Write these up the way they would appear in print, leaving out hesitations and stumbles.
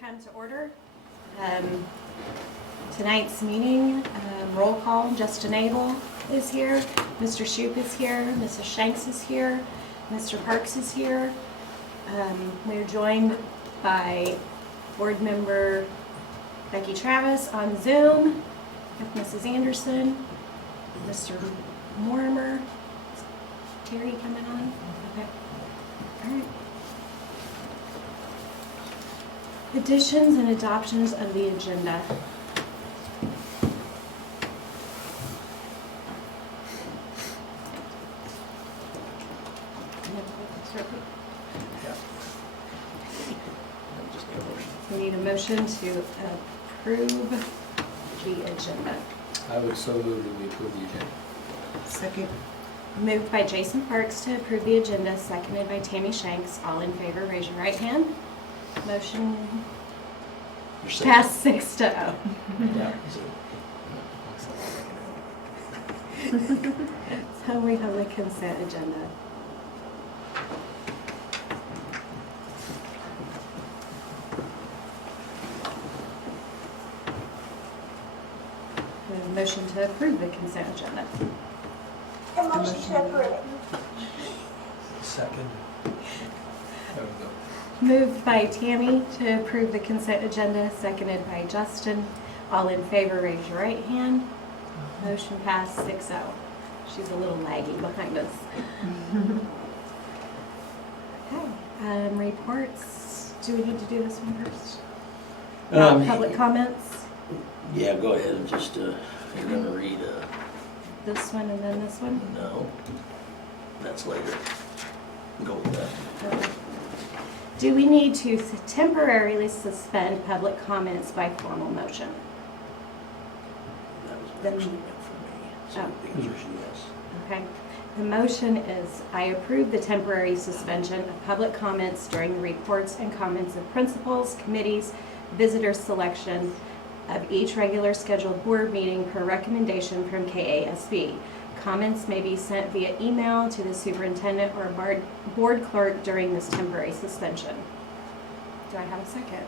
come to order. Tonight's meeting, roll call, Justin Abel is here, Mr. Shoup is here, Mrs. Shanks is here, Mr. Parks is here. We're joined by board member Becky Travis on Zoom with Mrs. Anderson, Mr. Mortimer. Is Terry coming on? Okay. All right. Additions and adoptions of the agenda. We need a motion to approve the agenda. I would so move that we approve the agenda. Second. Moved by Jason Parks to approve the agenda, seconded by Tammy Shanks. All in favor, raise your right hand. Motion passed 6-0. Yeah. So we have the consent agenda. We have a motion to approve the consent agenda. A motion to approve. Second. There we go. Moved by Tammy to approve the consent agenda, seconded by Justin. All in favor, raise your right hand. Motion passed 6-0. She's a little laggy behind us. Okay, reports. Do we need to do this one first? Public comments? Yeah, go ahead and just, you're gonna read, This one and then this one? no, that's later. Go with that. Okay. Do we need to temporarily suspend public comments by formal motion? That was Then- actually meant for me, so Oh. the answer is yes. Okay. The motion is, I approve the temporary suspension of public comments during the reports and comments of principals, committees, visitor selection of each regular scheduled board meeting per recommendation from KASB. Comments may be sent via email to the superintendent or board clerk during this temporary suspension. Do I have a second?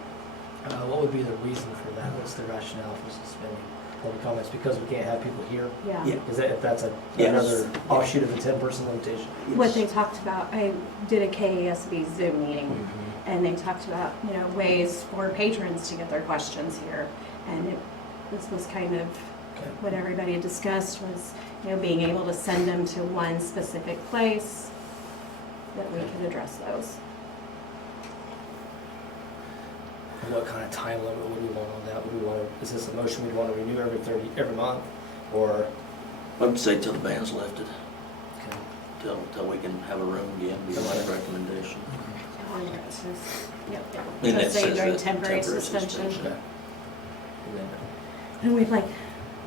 What would be the reason for that? What's the rationale for suspending public comments? Because we can't have people here? Yeah. Yeah. Is that, if that's Yes. another offshoot of the 10-person limitation? What they talked about, I did a KASB Zoom meeting, and they talked about, ways for patrons to get their questions here. And this was kind of Okay. what everybody had discussed was, being able to send them to one specific place that we could address those. And what kind of time limit would we want on that? Would we want to, is this a motion we'd want to renew every month? Or, I would say till the band's lifted, okay. till we can have a room again, be my recommendation. It says- Yep, And it it does say says during that temporary temporary suspension. suspension. And then, And we'd like,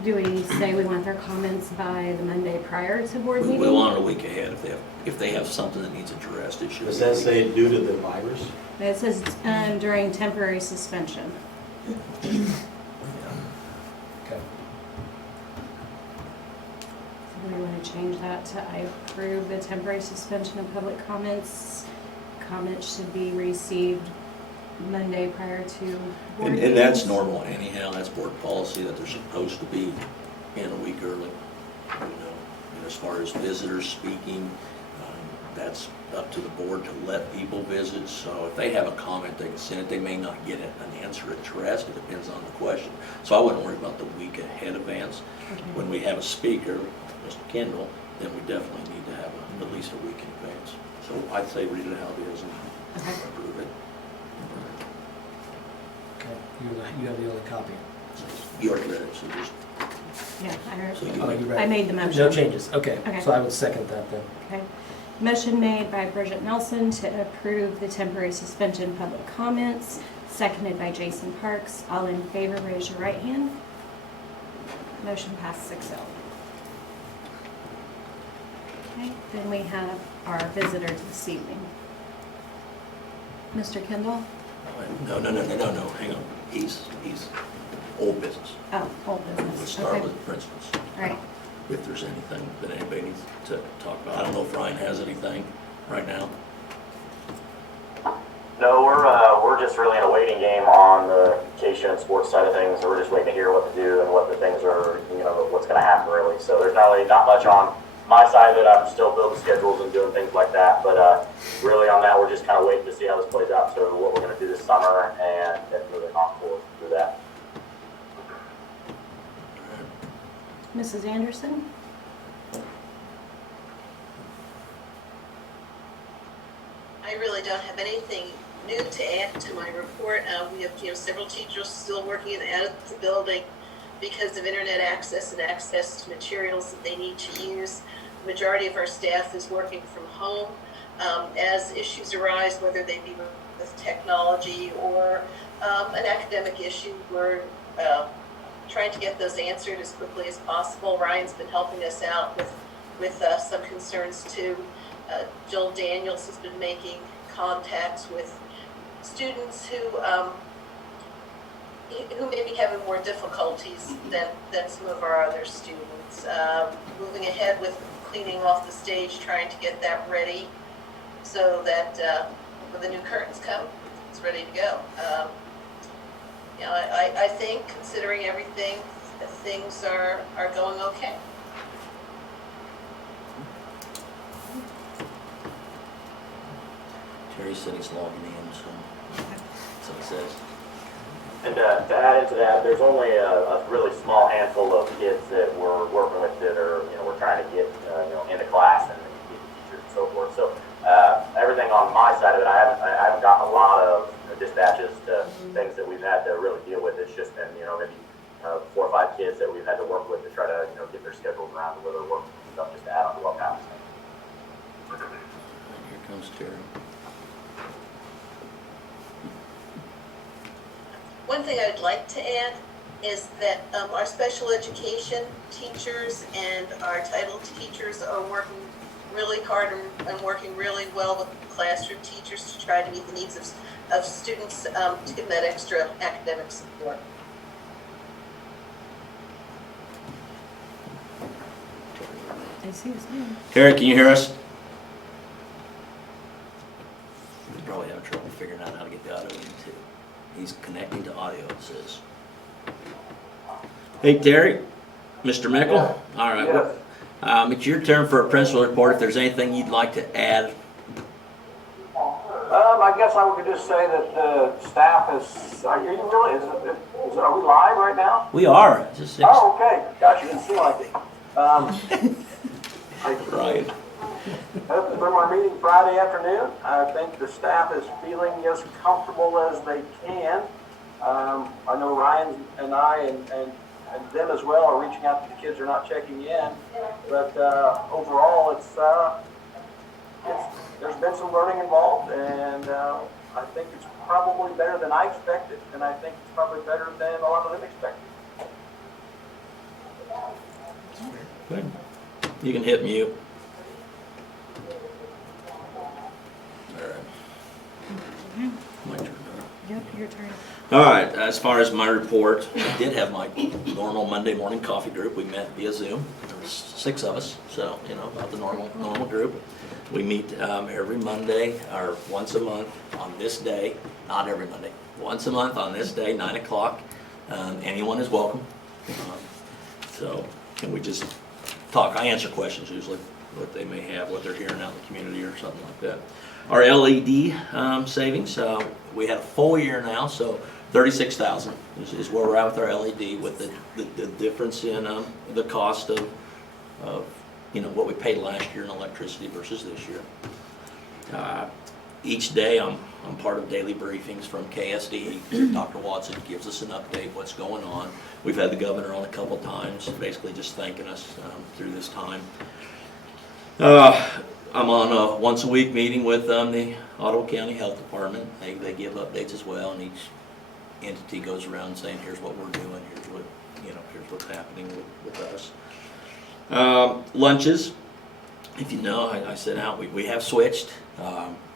do we say we want their comments by the Monday prior to board meeting? We want it a week ahead, if they have something that needs addressed, it should. Does be a that week. say due to the virus? It says during temporary suspension. okay. Do we want to change that to I approve the temporary suspension of public comments? Comments should be received Monday prior to board meetings. And that's normal anyhow, that's board policy that they're supposed to be in a week early. And as far as visitors speaking, that's up to the board to let people visit. So if they have a comment, they can send it. They may not get an answer addressed. It depends on the question. So I wouldn't worry about the week ahead advance. Okay. When we have a speaker, Mr. Kendall, then we definitely need to have at least a week in advance. So I'd say read it how it is and Okay. approve it. Okay, you have the only copy. You already read it, so just, Yeah, so you Oh, you read I it. made the motion. No changes, okay. Okay. So I would second that then. Okay. Motion made by Bridget Nelson to approve the temporary suspension of public comments, seconded by Jason Parks. All in favor, raise your right hand. Motion passed 6-0. Okay, then we have our visitor this evening. Mr. Kendall? no, hang on. He's old business. Oh, old We'll business. start Okay. with the principals. All right. If there's anything that anybody needs to talk about. I don't know if Ryan has anything right now. No, we're just really in a waiting game on the education and sports side of things. We're just waiting to hear what to do and what the things are, what's going to happen really. So there's not much on my side of it. I'm still building schedules and doing things like that. But really on that, we're just kind of waiting to see how this plays out. So what we're going to do this summer and moving on forward through that. Mrs. Anderson? I really don't have anything new to add to my report. We have, several teachers still working in and out of the building because of internet access and access to materials that they need to use. The majority of our staff is working from home. As issues arise, whether they be with technology or an academic issue, we're trying to get those answered as quickly as possible. Ryan's been helping us out with some concerns too. Jill Daniels has been making contacts with students who may be having more difficulties than some of our other students. Moving ahead with cleaning off the stage, trying to get that ready so that when the new curtains come, it's ready to go. I think considering everything, things are going okay. Terry said he's logging in, so that's what he says. And to add into that, there's only a really small handful of kids that we're working with that are, we're trying to get, into class and get teachers and so forth. So everything on my side of it, I haven't gotten a lot of dispatches to things that we've had to really deal with. It's just been, maybe 4 or 5 kids that we've had to work with to try to, get their schedules around to where they're working and stuff, just to add on to what Pat was saying. Here comes Terry. One thing I'd like to add is that our special education teachers and our title teachers are working really hard and working really well with classroom teachers to try to meet the needs of students to give them that extra academic support. I see his name. Terry, can you hear us? He's probably having trouble figuring out how to get the audio in too. He's connecting to audio, it says. Hey, Terry, Mr. Mickle? Yeah. All right. Yes. It's your turn for a principal report. If there's anything you'd like to add. I guess I would just say that the staff is, are we live right now? We are. Just six. Oh, okay. Gosh, you didn't seem like it. Right. From our meeting Friday afternoon, I think the staff is feeling as comfortable as they can. I know Ryan and I and them as well are reaching out to the kids who are not checking in, but overall there's been some learning involved, and I think it's probably better than I expected, and I think it's probably better than a lot of them expected. Good. You can hit mute. All right. My turn. Yep, your turn. All right, as far as my report, I did have my normal Monday morning coffee group. We met via Zoom. There was 6 of us, so, about the normal group. We meet every Monday, or once a month on this day, not every Monday, once a month on this day, 9 o'clock. Anyone is welcome. So, can we just talk? I answer questions usually, what they may have, what they're hearing out in the community or something like that. Our LED savings, we had a full year now, so 36,000 is where we're at with our LED, with the difference in the cost of what we paid last year in electricity versus this year. Each day I'm part of daily briefings from KSD. Dr. Watson gives us an update what's going on. We've had the governor on a couple times, basically just thanking us through this time. I'm on a once a week meeting with the Ottawa County Health Department. They give updates as well, and each entity goes around saying, here's what we're doing, here's what's happening with us. Lunches, if you know, I sent out, we have switched.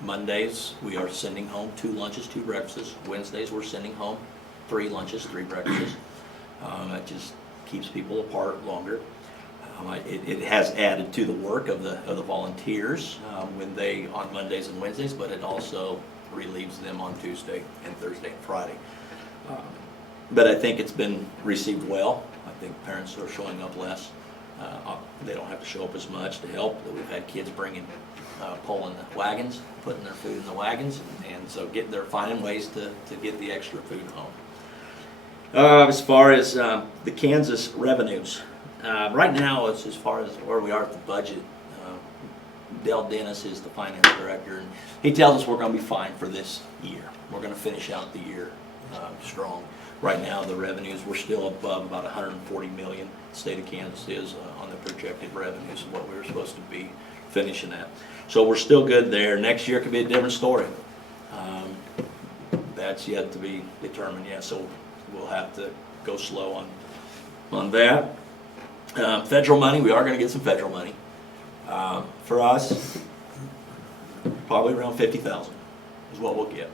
Mondays, we are sending home 2 lunches, 2 breakfasts. Wednesdays, we're sending home 3 lunches, 3 breakfasts. That just keeps people apart longer. It has added to the work of the volunteers when they on Mondays and Wednesdays, but it also relieves them on Tuesday and Thursday and Friday. But I think it's been received well. I think parents are showing up less. They don't have to show up as much to help. We've had kids pulling the wagons, putting their food in the wagons, and so they're finding ways to get the extra food home. As far as the Kansas revenues, right now, as far as where we are at the budget, Dale Dennis is the finance director, and he tells us we're going to be fine for this year. We're going to finish out the year strong. Right now, the revenues, we're still above about 140 million. The state of Kansas is on the projected revenues of what we were supposed to be finishing at. So we're still good there. Next year could be a different story. That's yet to be determined yet, so we'll have to go slow on that. Federal money, we are going to get some federal money. For us, probably around $50,000 is what we'll get.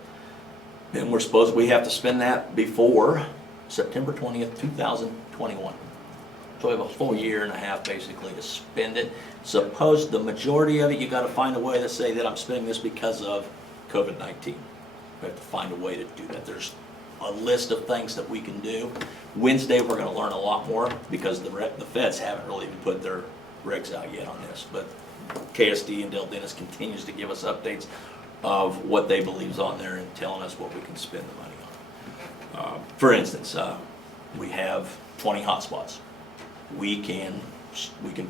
And we have to spend that before September 20th, 2021. So we have a full year and a half basically to spend it. Suppose the majority of it, you got to find a way to say that I'm spending this because of COVID-19. We have to find a way to do that. There's a list of things that we can do. Wednesday we're going to learn a lot more because the feds haven't really even put their regs out yet on this. But KSD and Dale Dennis continues to give us updates of what they believe is on there and telling us what we can spend the money on. For instance, we have 20 hotspots. We can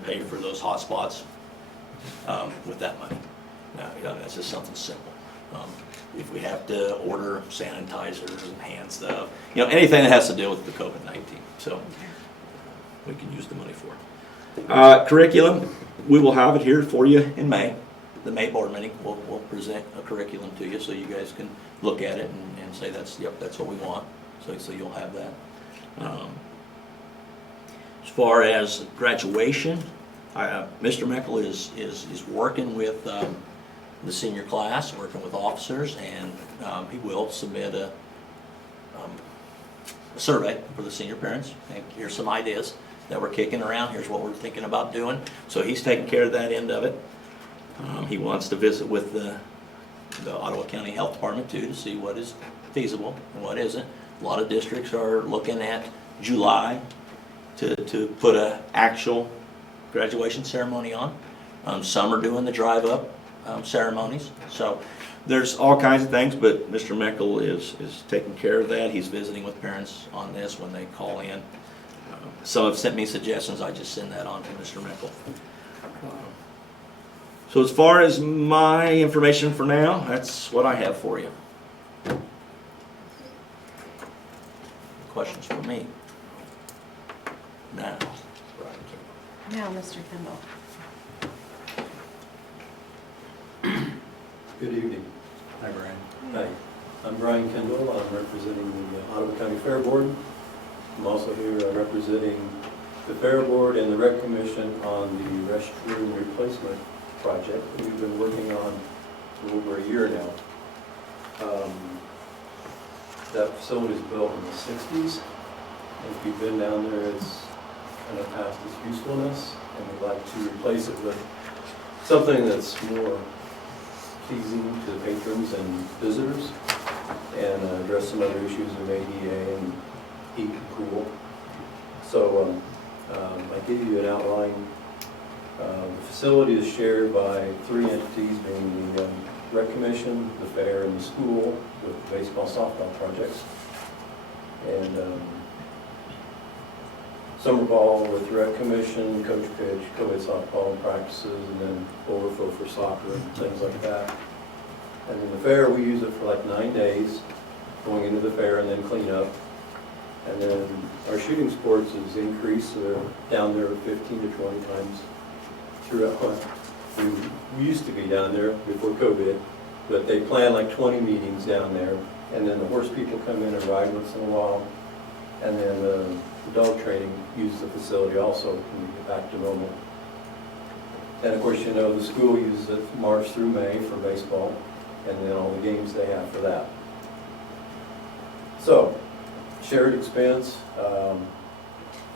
pay for those hotspots with that money. Now, that's just something simple. If we have to order sanitizers and hand stuff, anything that has to deal with the COVID-19, so we can use the money for it. Curriculum, we will have it here for you in May. The May board meeting, we'll present a curriculum to you so you guys can look at it and say that's what we want. So you'll have that. As far as graduation, Mr. Meckel is working with the senior class, working with officers, and he will submit a survey for the senior parents. And here's some ideas that we're kicking around. Here's what we're thinking about doing. So he's taking care of that end of it. He wants to visit with the Ottawa County Health Department too to see what is feasible and what isn't. A lot of districts are looking at July to put an actual graduation ceremony on. Some are doing the drive-up ceremonies. So there's all kinds of things, but Mr. Meckel is taking care of that. He's visiting with parents on this when they call in. Some have sent me suggestions. I just send that on to Mr. Meckel. So as far as my information for now, that's what I have for you. Questions for me? Now, Now, Mr. Kimball. Good evening. Hi, Brian. Hi, I'm Brian Kendall. I'm representing the Ottawa County Fair Board. I'm also here representing the Fair Board and the Rec Commission on the restroom replacement project that we've been working on for over a year now. That facility was built in the 60s. And if you've been down there, it's kind of past its usefulness, and we'd like to replace it with something that's more pleasing to the patrons and visitors, and address some other issues of ADA and heat and cool. So I give you an outline. The facility is shared by three entities, being the Rec Commission, the Fair, and the school, with the baseball, softball projects. And summer ball with Rec Commission, coach pitch, co-ed softball practices, and then overflow for soccer and things like that. And then the fair, we use it for like 9 days, going into the fair and then clean up. And then our shooting sports is increased, so they're down there 15 to 20 times throughout. We used to be down there before COVID, but they plan like 20 meetings down there. And then the horse people come in and ride once in a while. And then the dog training uses the facility also when we get back to normal. And of course, the school uses it March through May for baseball, and then all the games they have for that. So, shared expense. At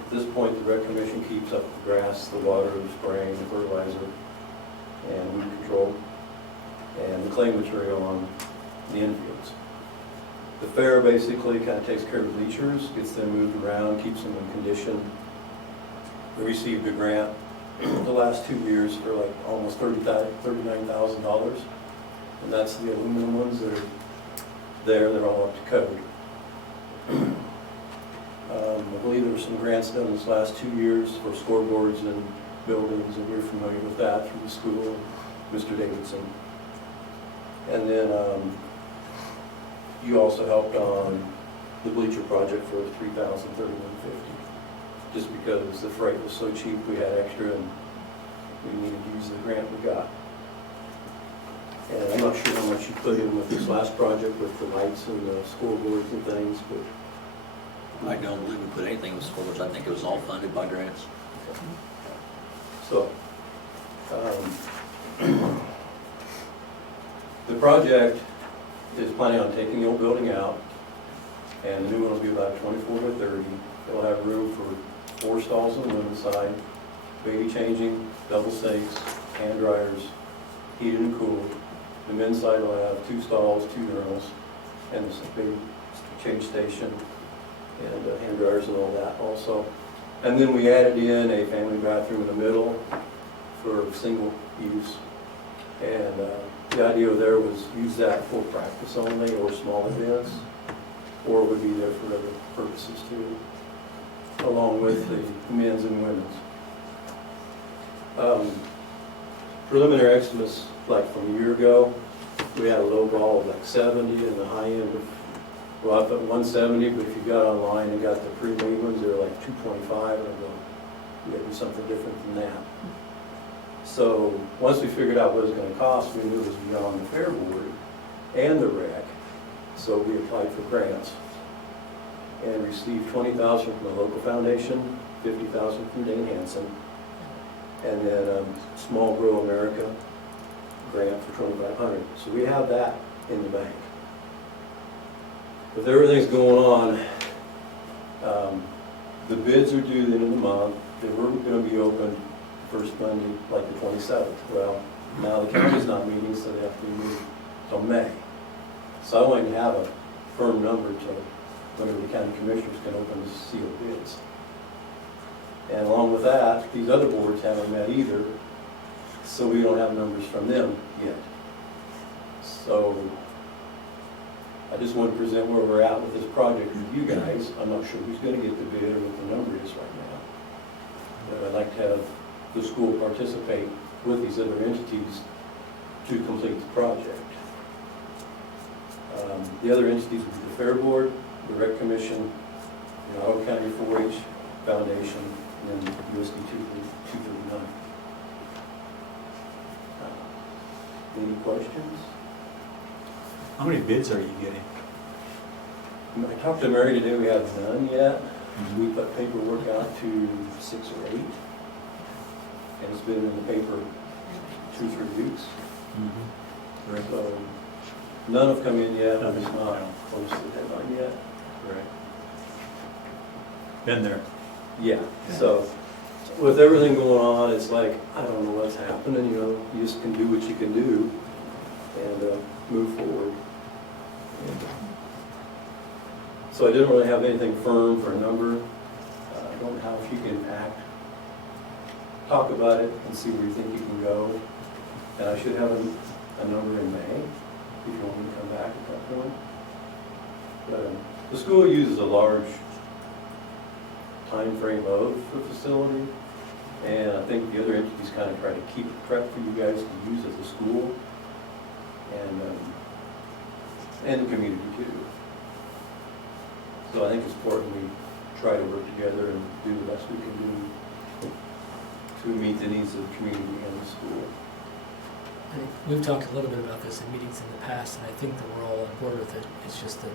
this point, the Rec Commission keeps up the grass, the water, the spraying, the fertilizer, and weed control. And the clay material on the infields. The fair basically kind of takes care of bleachers, gets them moved around, keeps them in condition. We received a grant the last 2 years for like almost $39,000. And that's the aluminum ones that are there, they're all up to code. I believe there were some grants done this last 2 years for scoreboards and buildings, and we're familiar with that through the school, Mr. Davidson. And then you also helped on the bleacher project for $3,031.50. Just because the freight was so cheap, we had extra and we needed to use the grant we got. And I'm not sure how much you put in with this last project with the lights and the scoreboards and things, but I don't believe we put anything in schools. I think it was all funded by grants. so. The project is planning on taking the old building out, and the new one will be about 24 to 30. It'll have room for 4 stalls on the women's side, baby changing, double sinks, hand dryers, heated and cooled. The men's side will have 2 stalls, 2 urinals, and this big change station, and hand dryers and all that also. And then we added in a family bathroom in the middle for single use. And the idea there was use that for practice only or small events, or it would be there for other purposes too, along with the men's and women's. Preliminary estimates, like from a year ago, we had a low ball of like 70 and the high end of, well, I put 170, but if you got online and got the pre-made ones, they were like 225, and I go, we gotta do something different than that. So once we figured out what it was going to cost, we knew it was beyond the fair board and the rec. So we applied for grants and received $20,000 from the local foundation, $50,000 from Dane Hansen, and then Small Grow America grant for $2,500. So we have that in the bank. With everything's going on, the bids are due the end of the month. They were going to be open first Monday, like the 27th. Well, now the county's not meeting, so they have to be moved till May. So I don't even have a firm number till whenever the county commissioners can open the sealed bids. And along with that, these other boards haven't met either, so we don't have numbers from them yet. So I just want to present where we're at with this project with you guys. I'm not sure who's going to get the bid or what the number is right now. But I'd like to have the school participate with these other entities to complete the project. The other entities would be the Fair Board, the Rec Commission, the Ottawa County 4-H Foundation, and then USD 239. Any questions? How many bids are you getting? I talked to Mary today, we have none yet. We put paperwork out to 6 or 8. And it's been in the paper 2 or 3 weeks. Right. So none have come in yet, None. it's not close to the deadline yet. Right. Been there. Yeah, so with everything going on, it's like, I don't know what's happening, you know, you just can do what you can do and move forward. And, so I didn't really have anything firm for a number. I don't know how, if you can talk about it and see where you think you can go. And I should have a number in May, if you want me to come back at that point. But the school uses a large time frame of the facility, and I think the other entities kind of try to keep it prepped for you guys to use as a school, and the community too. So I think it's important we try to work together and do the best we can do to meet the needs of the community and the school. I think we've talked a little bit about this in meetings in the past, and I think that we're all on board with it. It's just that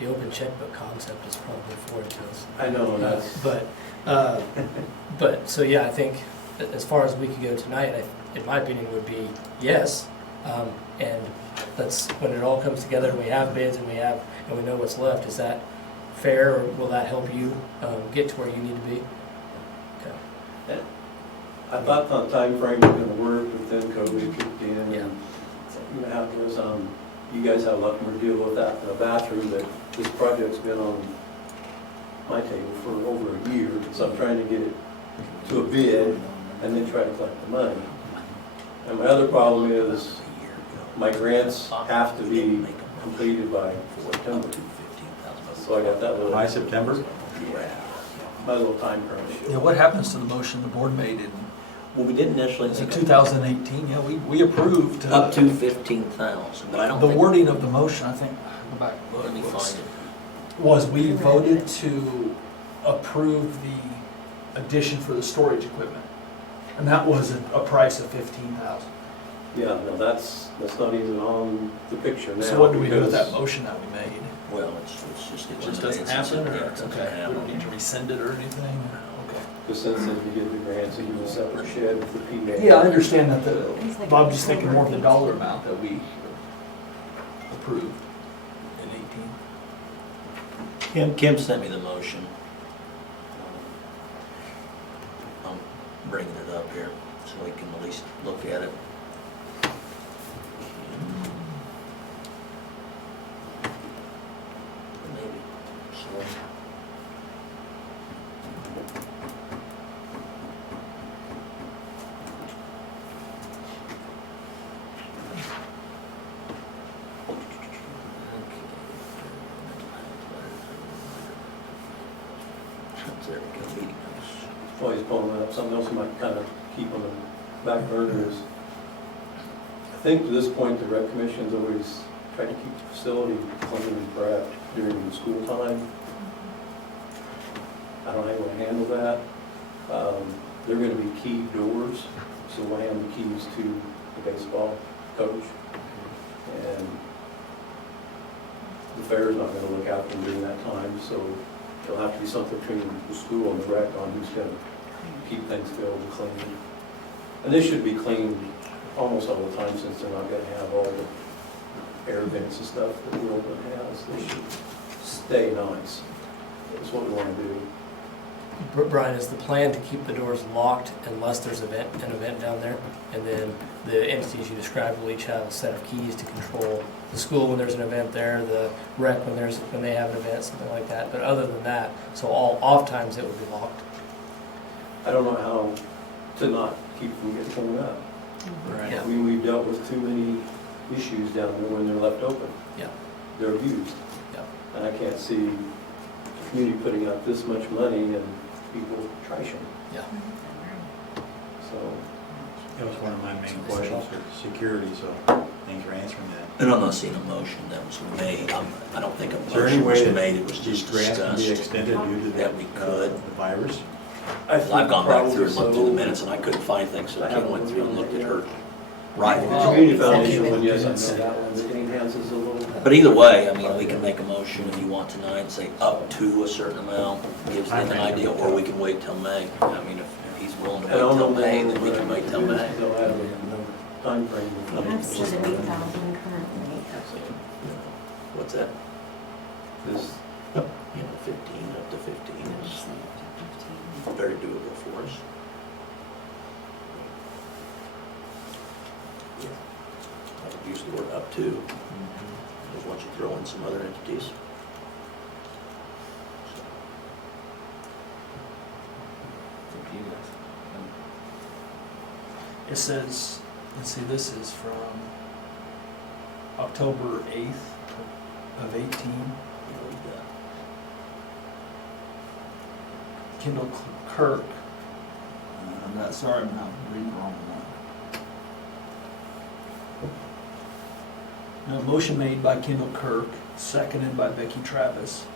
the open checkbook concept is probably foreign to us. I know, that's... But, so yeah, I think as far as we could go tonight, in my opinion, would be yes. And that's, when it all comes together and we have bids and we know what's left, is that fair, or will that help you get to where you need to be? Okay. I thought the time frame was going to work, but then COVID kicked in. Yeah. You know how it goes. you guys have a lot more to deal with that in a bathroom, but this project's been on my table for over a year, so I'm trying to get it to a bid and then try to collect the money. And my other problem is my grants have to be completed by September. So I got that little, By September? my little time crunch. Yeah, what happens to the motion the board made in Well, we didn't initially was think it of 2018? Yeah, we approved. up to 15,000, but I don't The think. wording of the motion, I think, go back, Let me find it. was we voted to approve the addition for the storage equipment. And that was a price of 15,000. Yeah, no, that's not even on the picture now. So what do we do with because- that motion that we made? Well, it's just. It just doesn't happen, or Yeah, it it's doesn't okay? We don't need happen. to rescind it or anything? Okay. Because since then you get the grants, you do a separate shed for PA. Yeah, I understand that but I'm just thinking more of the dollar amount that we approved in 18. Kim sent me the motion. I'm bringing it up here so we can at least look at it. Maybe. So. There we go, meeting notes. Always pulling that up, something else you might kind of keep on the back burner is, I think to this point, the rec commission's always tried to keep the facility clean and prepped during the school time. I don't know how you want to handle that. They're going to be key doors, so we'll hand the keys to the baseball coach. And the fair's not going to look out for them during that time, so it'll have to be something between the school and the rec on who's going to keep things filled and clean. And this should be cleaned almost all the time since they're not going to have all the air vents and stuff that Wilton has. They should stay nice. That's what we want to do. Brian, is the plan to keep the doors locked unless there's an event down there? And then the entities you described will each have a set of keys to control the school when there's an event there, the rec when they have an event, something like that. But other than that, so all off times it would be locked. I don't know how to not keep them getting torn up. Right. Yeah. I mean, we've dealt with too many issues down there when they're left open. Yeah. They're abused. Yeah. And I can't see the community putting out this much money and people trashing. Yeah. So, That was one of my main questions for security, so thanks for answering that. And I'm not seeing a motion that was made. I don't think a Is there any motion was way that made, it was these just grants can be discussed. extended due to that we could. the virus? I think I've gone back through and looked through the probably minutes and I couldn't find things, so Kim went through and looked at her writing. The community foundation one, yes, I know that one, that enhances a little. But either way, I mean, we can make a motion if you want tonight, and say up to a certain amount, gives them an idea, or we can wait till May. I mean, if he's willing to And I wait don't till know May, then we can wait till May. They'll have a timeframe. We have 70,000 currently. What's that? This, 15, up to 15 is very doable for us. I would use the word up to, because once you throw in some other entities. It says, let's see, this is from October 8th of 18. Kendall Kirk. I'm not, sorry, I'm not reading the wrong one. No, motion made by Kendall Kirk, seconded by Becky Travis,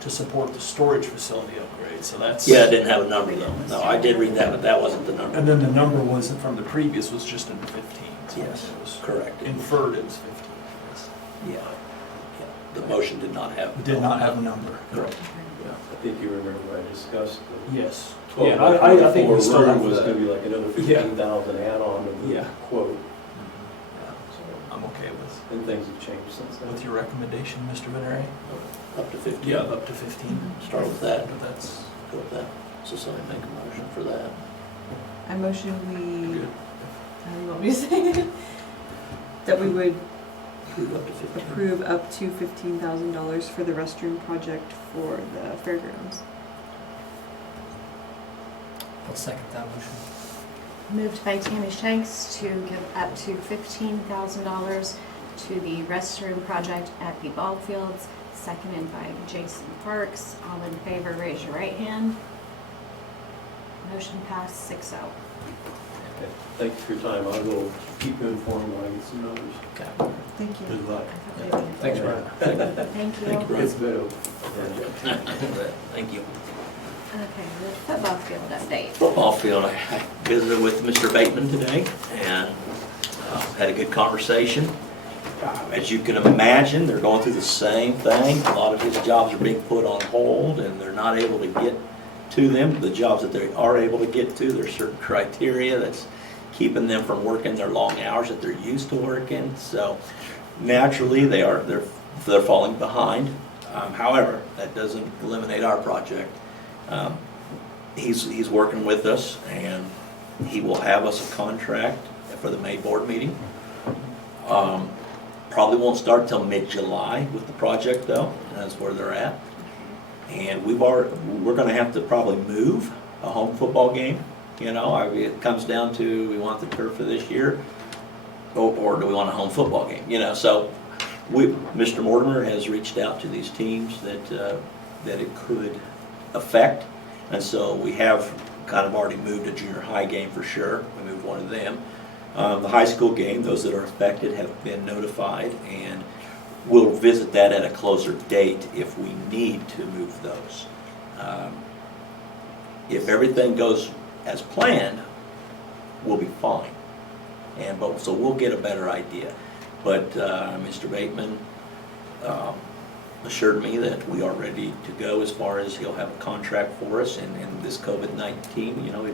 to support the storage facility upgrade, so that's. Yeah, it didn't have a number though. No, I did read that, but that wasn't the number. And then the number wasn't from the previous, was just in the 15. So Yes, it was correct. inferred it was 15. Yes. Yeah. The motion did not have. It did not have a number. Correct. I think you remember I discussed the Yes. 12 Yeah, I think we by still 24 have room was the- gonna be like another 15,000 add-on to the Yeah. quote. I'm okay And things have changed since then. with your recommendation, Mr. Venere. Up to 15. Yeah, up to 15. Start with that. But that's Go with that. So somebody make a motion for that. I motion we, good. how do you want me to say it? That we would approve up to 15. approve up to $15,000 for the restroom project for the fairgrounds. I'll second that motion. Moved by Tammy Shanks to give up to $15,000 to the restroom project at the ball fields, seconded by Jason Parks. All in favor, raise your right hand. Motion passed 6-0. Okay. Thank you for your time. I will keep you informed when I get some numbers. Okay. Thank you. Good luck. Thanks, Brian. Thank you. It's been Thank you. Okay, the football field update. Football field, I visited with Mr. Bateman today and had a good conversation. As you can imagine, they're going through the same thing. A lot of his jobs are being put on hold and they're not able to get to them. The jobs that they are able to get to, there's certain criteria that's keeping them from working their long hours that they're used to working. So naturally, they're falling behind. However, that doesn't eliminate our project. He's working with us, and he will have us a contract for the May board meeting. Probably won't start till mid-July with the project, though. That's where they're at. And we're going to have to probably move a home football game. You know, it comes down to, we want the turf for this year, or do we want a home football game? You know, so Mr. Mortimer has reached out to these teams that it could affect, and so we have kind of already moved a junior high game for sure. We moved one of them. The high school game, those that are affected have been notified, and we'll visit that at a closer date if we need to move those. If everything goes as planned, we'll be fine. So we'll get a better idea. But Mr. Bateman assured me that we are ready to go as far as he'll have a contract for us, and this COVID-19, you know,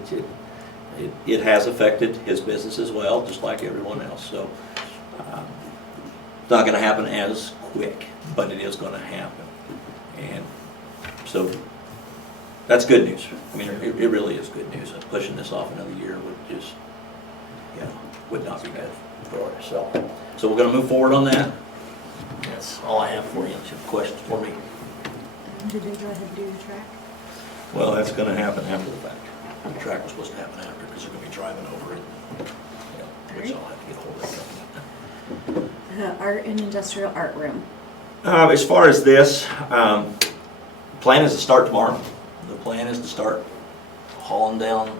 it has affected his business as well, just like everyone else. So it's not going to happen as quick, but it is going to happen. And so that's good news. I mean, it really is good news. Pushing this off another year would just, you know, would not be good for us. So we're going to move forward on that. That's all I have for you. If you have questions for me? Did they go ahead and do the track? Well, that's going to happen after the fact. The track was supposed to happen after because they're going to be driving over it. Yeah, which I'll have to get hold of that. The art and industrial art room. As far as this, plan is to start tomorrow. The plan is to start hauling down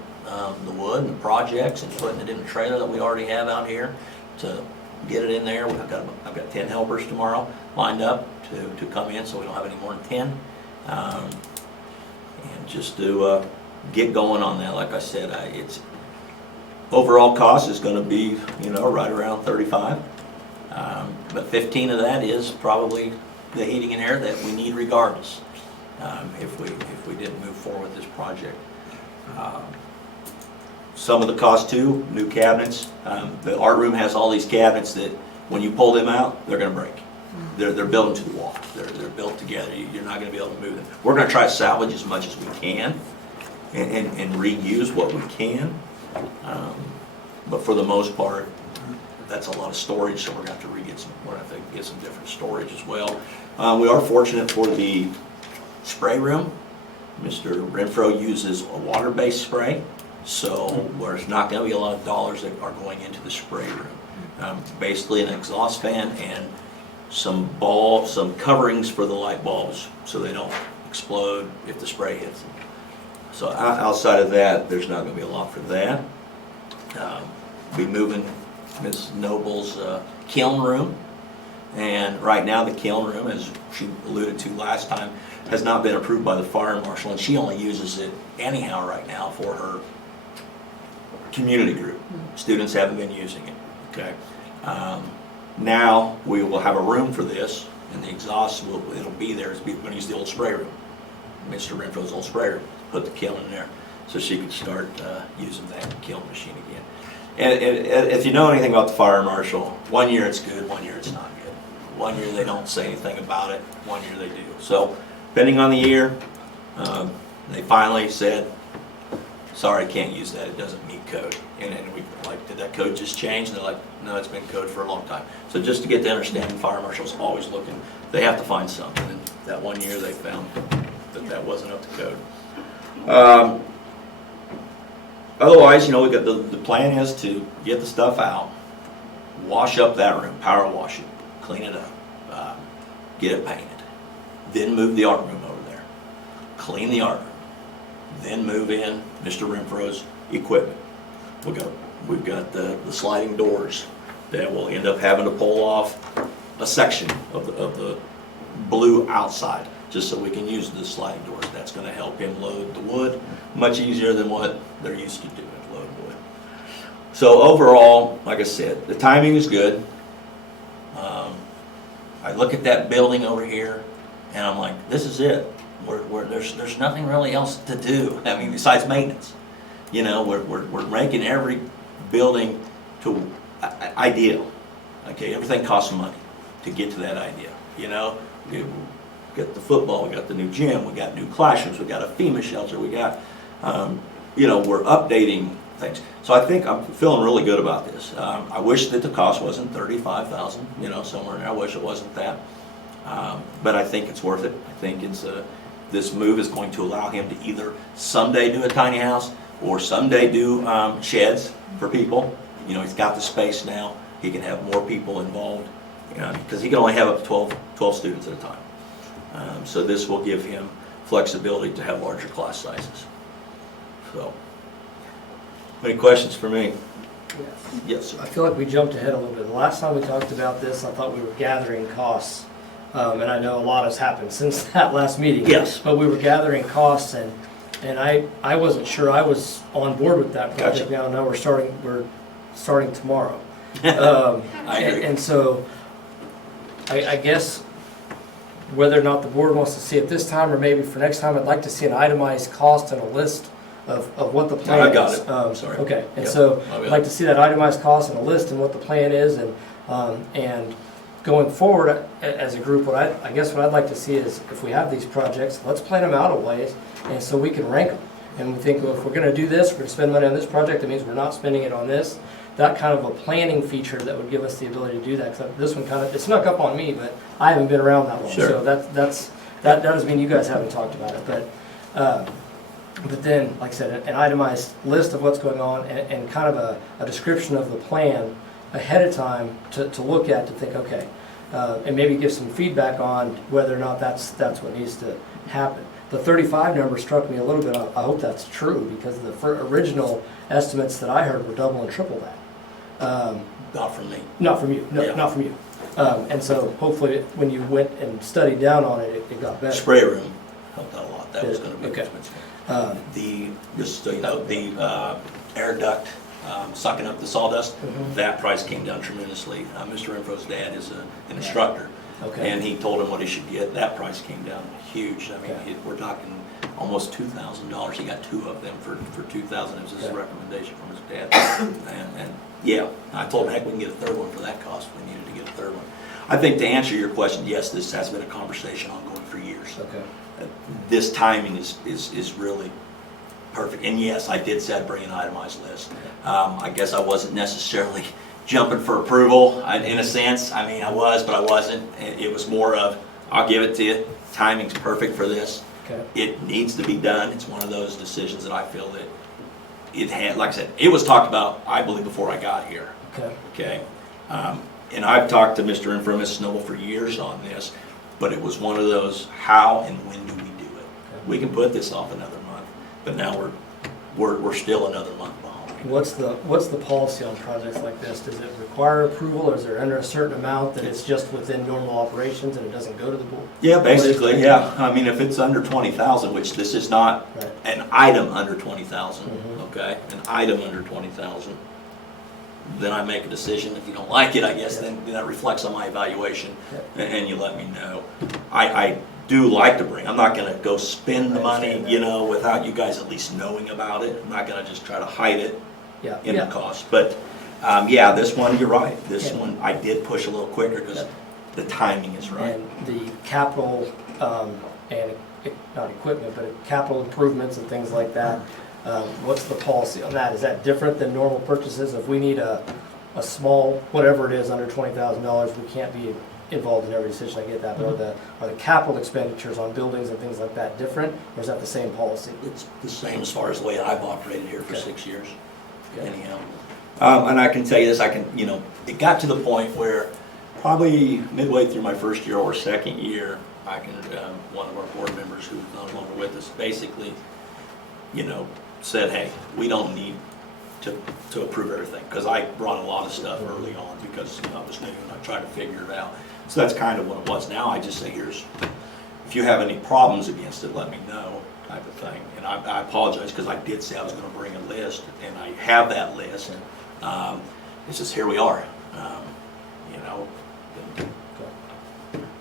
the wood and the projects and putting it in the trailer that we already have out here to get it in there. I've got 10 helpers tomorrow lined up to come in, so we don't have any more than 10. And just to get going on that, like I said, it's overall cost is going to be, you know, right around 35. But 15 of that is probably the heating and air that we need regardless. If we didn't move forward with this project. Some of the cost too, new cabinets. The art room has all these cabinets that when you pull them out, they're going to break. They're built into the wall. They're built together. You're not going to be able to move them. We're going to try to salvage as much as we can and reuse what we can. But for the most part, that's a lot of storage, so we're going to have to get some different storage as well. We are fortunate for the spray room. Mr. Renfro uses a water-based spray, so there's not going to be a lot of dollars that are going into the spray room. Basically an exhaust fan and some coverings for the light bulbs so they don't explode if the spray hits them. So outside of that, there's not going to be a lot for that. Be moving Ms. Noble's kiln room, and right now the kiln room, as she alluded to last time, has not been approved by the fire marshal, and she only uses it anyhow right now for her community group. Students haven't been using it. Okay. Now we will have a room for this, and the exhaust it'll be there. We're going to use the old spray room, Mr. Renfro's old spray room. Put the kiln in there, so she could start using that kiln machine again. And if you know anything about the fire marshal, 1 year it's good, 1 year it's not good. 1 year they don't say anything about it, 1 year they do. So depending on the year, they finally said, sorry, can't use that, it doesn't meet code. And we like, did that code just change? And they're like, no, it's been code for a long time. So just to get the understanding, fire marshal's always looking, they have to find something. And that one year they found that that wasn't up to code. Otherwise, we got the plan is to get the stuff out, wash up that room, power wash it, clean it up, get it painted, then move the art room over there, clean the art room, then move in Mr. Renfro's equipment. We've got the sliding doors that will end up having to pull off a section of the blue outside, just so we can use the sliding doors. That's going to help him load the wood much easier than what they're used to doing, load wood. So overall, like I said, the timing is good. I look at that building over here, and I'm like, this is it. There's nothing really else to do. I mean, besides maintenance. We're making every building to ideal. Okay, everything costs money to get to that idea. We got the football, we got the new gym, we got new classrooms, we got a FEMA shelter, we got, we're updating things. So I think I'm feeling really good about this. I wish that the cost wasn't $35,000, somewhere in there. I wish it wasn't that. But I think it's worth it. I think this move is going to allow him to either someday do a tiny house or someday do sheds for people. He's got the space now. He can have more people involved because he can only have up to 12 students at a time. So this will give him flexibility to have larger class sizes. So, any questions for me? Yes, sir. I feel like we jumped ahead a little bit. The last time we talked about this, I thought we were gathering costs. And I know a lot has happened since that last meeting. Yes. But we were gathering costs, and I wasn't sure I was on board with that project. Gotcha. Now we're starting tomorrow. I agree. And so I guess whether or not the board wants to see it this time or maybe for next time, I'd like to see an itemized cost and a list of what the plan is. I got it. Sorry. Okay, and Yep. so I'll I'd get like it. to see that itemized cost and a list and what the plan is, and going forward as a group, what I'd like to see is if we have these projects, let's plan them out a ways, and so we can rank them. And we think, well, if we're going to do this, we're going to spend money on this project, it means we're not spending it on this. That kind of a planning feature that would give us the ability to do that. Because this one it snuck up on me, but I haven't been around that long. Sure. So that doesn't mean you guys haven't talked about it. But then, like I said, an itemized list of what's going on and kind of a description of the plan ahead of time to look at, to think, okay, and maybe give some feedback on whether or not that's what needs to happen. The 35 number struck me a little bit. I hope that's true, because the original estimates that I heard were double and triple that. Not from me. Not from you. No, Yeah. not from you. And so hopefully when you went and studied down on it, it got better. Spray room helped out a lot. That was going to be Okay. expensive. The air duct sucking up the sawdust, that price came down tremendously. Mr. Renfro's dad is an instructor, Okay. and he told him what he should get. That price came down huge. I mean, Okay. we're talking almost $2,000. He got two of them for $2,000. It was his Okay. recommendation from his dad. and yeah, I told him, heck, we can get a third one for that cost if we needed to get a third one. I think to answer your question, yes, this has been a conversation ongoing for years. Okay. This timing is really perfect. And yes, I did say I'd bring an itemized list. I guess I wasn't necessarily jumping for approval in a sense. I mean, I was, but I wasn't. It was more of, I'll give it to you. Timing's perfect for this. Okay. It needs to be done. It's one of those decisions that I feel that it had, like I said, it was talked about, I believe, before I got here. Okay. Okay. And I've talked to Mr. and Mrs. Snowball for years on this, but it was one of those, how and when do we do it? Okay. We can put this off another month, but now we're still another month behind. What's the policy on projects like this? Does it require approval, or is there under a certain amount that it's just within normal operations and it doesn't go to the board? Yeah, basically, yeah. I mean, if it's under 20,000, which this is not Right. an item under 20,000, Mhm. okay? An item under 20,000, then I make a decision. If you don't like it, I guess, Yeah. then that reflects on my evaluation, Yeah. and you let me know. I do like to bring, I'm not gonna go spend the I money, understand that. without you guys at least knowing about it. I'm not gonna just try to hide it Yeah. in Yeah. the cost. But, yeah, this one, you're right. This Yeah. one, I did push a little quicker because Yeah. the timing is right. And the capital and not equipment, but capital improvements and things like that. What's the policy on that? Is that different than normal purchases? If we need a small, whatever it is, under $20,000, we can't be involved in every decision, I get that, but are the capital expenditures on buildings and things like that different, or is that the same policy? It's the same as far as the way I've operated here for Okay. 6 years, Okay. anyhow. And I can tell you this, it got to the point where probably midway through my first year or second year, one of our board members who's no longer with us basically, said, hey, we don't need to approve everything, because I brought a lot of stuff early on because I was new and I tried to figure it out. So that's kind of what it was. Now I just say, if you have any problems against it, let me know, type of thing. And I apologize, because I did say I was going to bring a list, and I have that list. It's just, here we are. I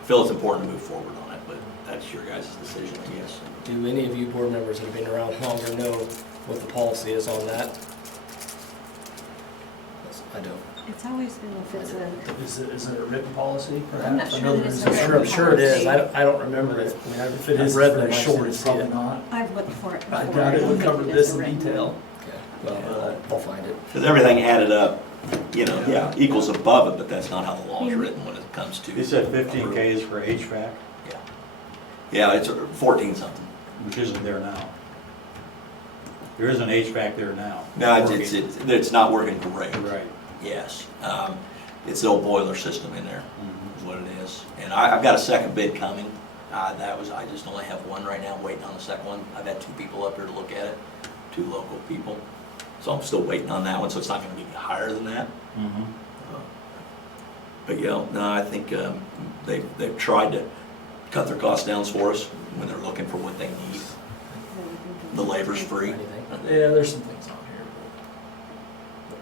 feel it's important to move forward on it, but that's your guys' decision, I guess. Do any of you board members that have been around longer know what the policy is on that? I don't. It's always been if it's a, Is it a written policy, perhaps? I'm not I sure know that there it's is a a written I'm sure it is. policy. I don't remember it. I mean, If it I've is read very them, I short, didn't it's see probably it. not. I've looked for it before. I doubt it don't would think cover it this is a in written detail. Okay, well, I'll find it. Because everything added up, equals above it, but that's not how the law is written when it comes to. You said 15K is for HVAC, Yeah. Yeah, it's 14 something. which isn't there now. There is an HVAC there now. No, it's not working great. Right. Yes. It's the old boiler system in there, Mhm. is what it is. And I've got a second bid coming. I just only have one right now, waiting on the second one. I've had 2 people up here to look at it, 2 local people. So I'm still waiting on that one, so it's not gonna be higher than that. Mhm. But no, I think they've tried to cut their costs down for us when they're looking for what they need. The labor's free. Anything? Yeah, there's some things on here.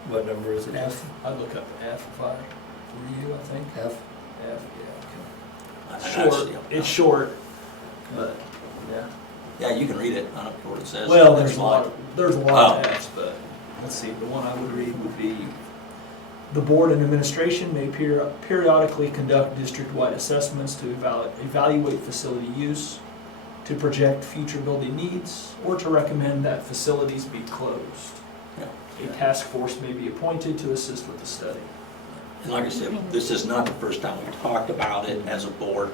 What number is it? But F, I look up F if I were you, I think. F? F, yeah. I- Short, it's short, but, yeah. Yeah, you can read it. I don't care what it says. Well, It's there's a lot of Fs, but, let's see, the one I would read would be, the board and administration may periodically conduct district-wide assessments to evaluate facility use, to project future building needs, or to recommend that facilities be closed. Yeah. A task force may be appointed to assist with the study. And like I said, this is not the first time we've talked about it as a board,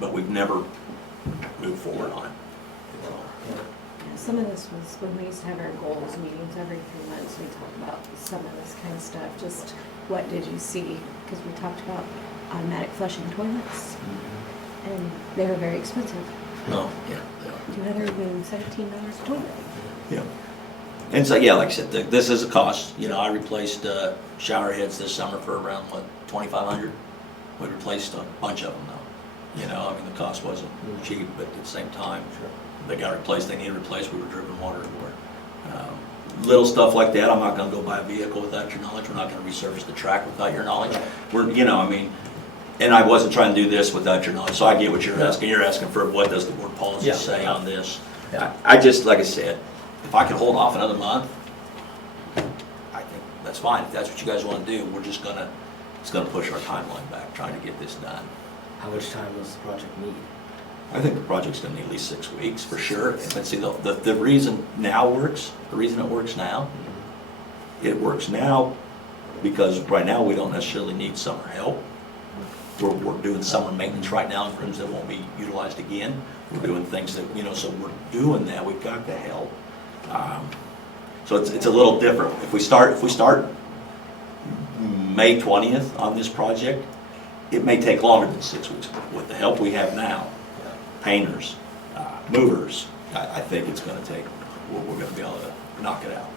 but we've never moved forward on it. Some of this was when we used to have our goals meetings every 3 months, we talked about some of this kind of stuff, just what did you see? Because we talked about automatic flushing toilets, and they were very expensive, No, yeah. $217 a toilet. Yeah. And so, yeah, like I said, this is a cost. I replaced shower heads this summer for around, $2,500? We replaced a bunch of them though. The cost wasn't cheap, but at the same time, they got replaced, they needed replaced, we were driven water everywhere. Little stuff like that, I'm not gonna go buy a vehicle without your knowledge, we're not gonna resurface the track without your knowledge. And I wasn't trying to do this without your knowledge, so I get what you're asking. You're asking for what does the board policy Yeah. say on this? Yeah. I just, like I said, if I could hold off another month, I think that's fine. If that's what you guys wanna do, it's gonna push our timeline back, trying to get this done. How much time does the project need? I think the project's gonna need at least 6 weeks, for sure. But see, the reason it works now, it works now because right now we don't necessarily need summer help. We're doing summer maintenance right now in rooms that won't be utilized again. We're doing things that, so we're doing that, we've got the help. So it's a little different. If we start May 20th on this project, it may take longer than 6 weeks. With the help we have now, painters, movers, I think it's gonna take, we're gonna be able to knock it out.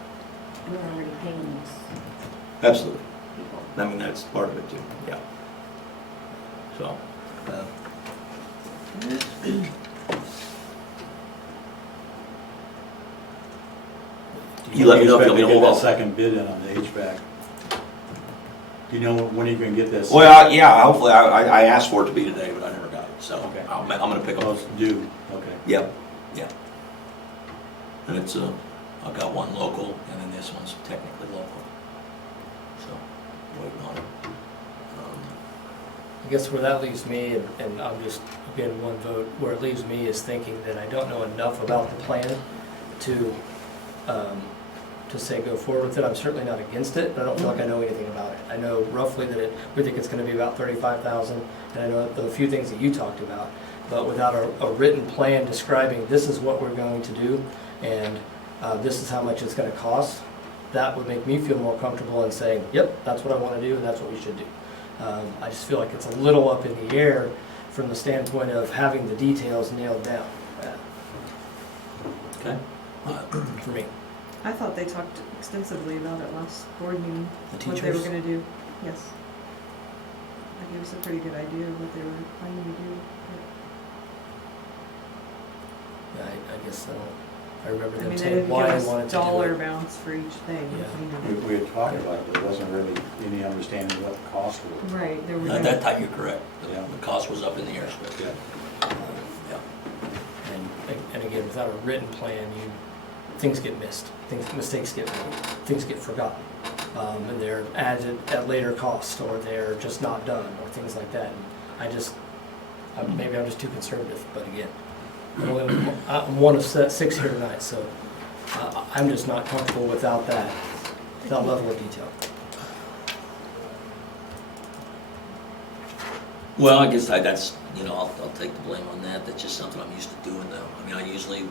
And we're already paying these Absolutely. people. That's part of it too, yeah. So, you let me know if you want me to hold Get off. that second bid in on the HVAC. Do you know when you're gonna get this? Well, yeah, hopefully, I asked for it to be today, but I never got it, so Okay. I'm gonna pick Oh, up. it's due, okay. Yep, yeah. And it's, I've got one local, and then this one's technically local. So, waiting on it. I guess where that leaves me, and I'm just, again, one vote, where it leaves me is thinking that I don't know enough about the plan to to say go forward with it. I'm certainly not against it, but I don't feel like I know anything about it. I know roughly that we think it's going to be about 35,000, and I know the few things that you talked about, but without a written plan describing this is what we're going to do and this is how much it's going to cost, that would make me feel more comfortable in saying, yep, that's what I want to do and that's what we should do. I just feel like it's a little up in the air from the standpoint of having the details nailed down Okay. for me. I thought they talked extensively about it last board meeting, The what they were teachers? gonna do. Yes. That gave us a pretty good idea of what they were planning to do. Yeah, I guess so. I remember I them mean, they saying didn't why give they wanted us to do dollar it. amounts for each thing. Yeah. We had talked about it, but there wasn't really any understanding of what the cost was. Right, there were. At that time, you're correct. Yeah. The cost was up in the air. Yeah. Yeah. And again, without a written plan, things get missed, mistakes get made, things get forgotten, and they're added at later cost, or they're just not done, or things like that. And maybe I'm just too conservative, but again, I'm one of 6 here tonight, so I'm just not comfortable without that level of detail. Well, I guess that's, I'll take the blame on that. That's just something I'm used to doing though. I mean,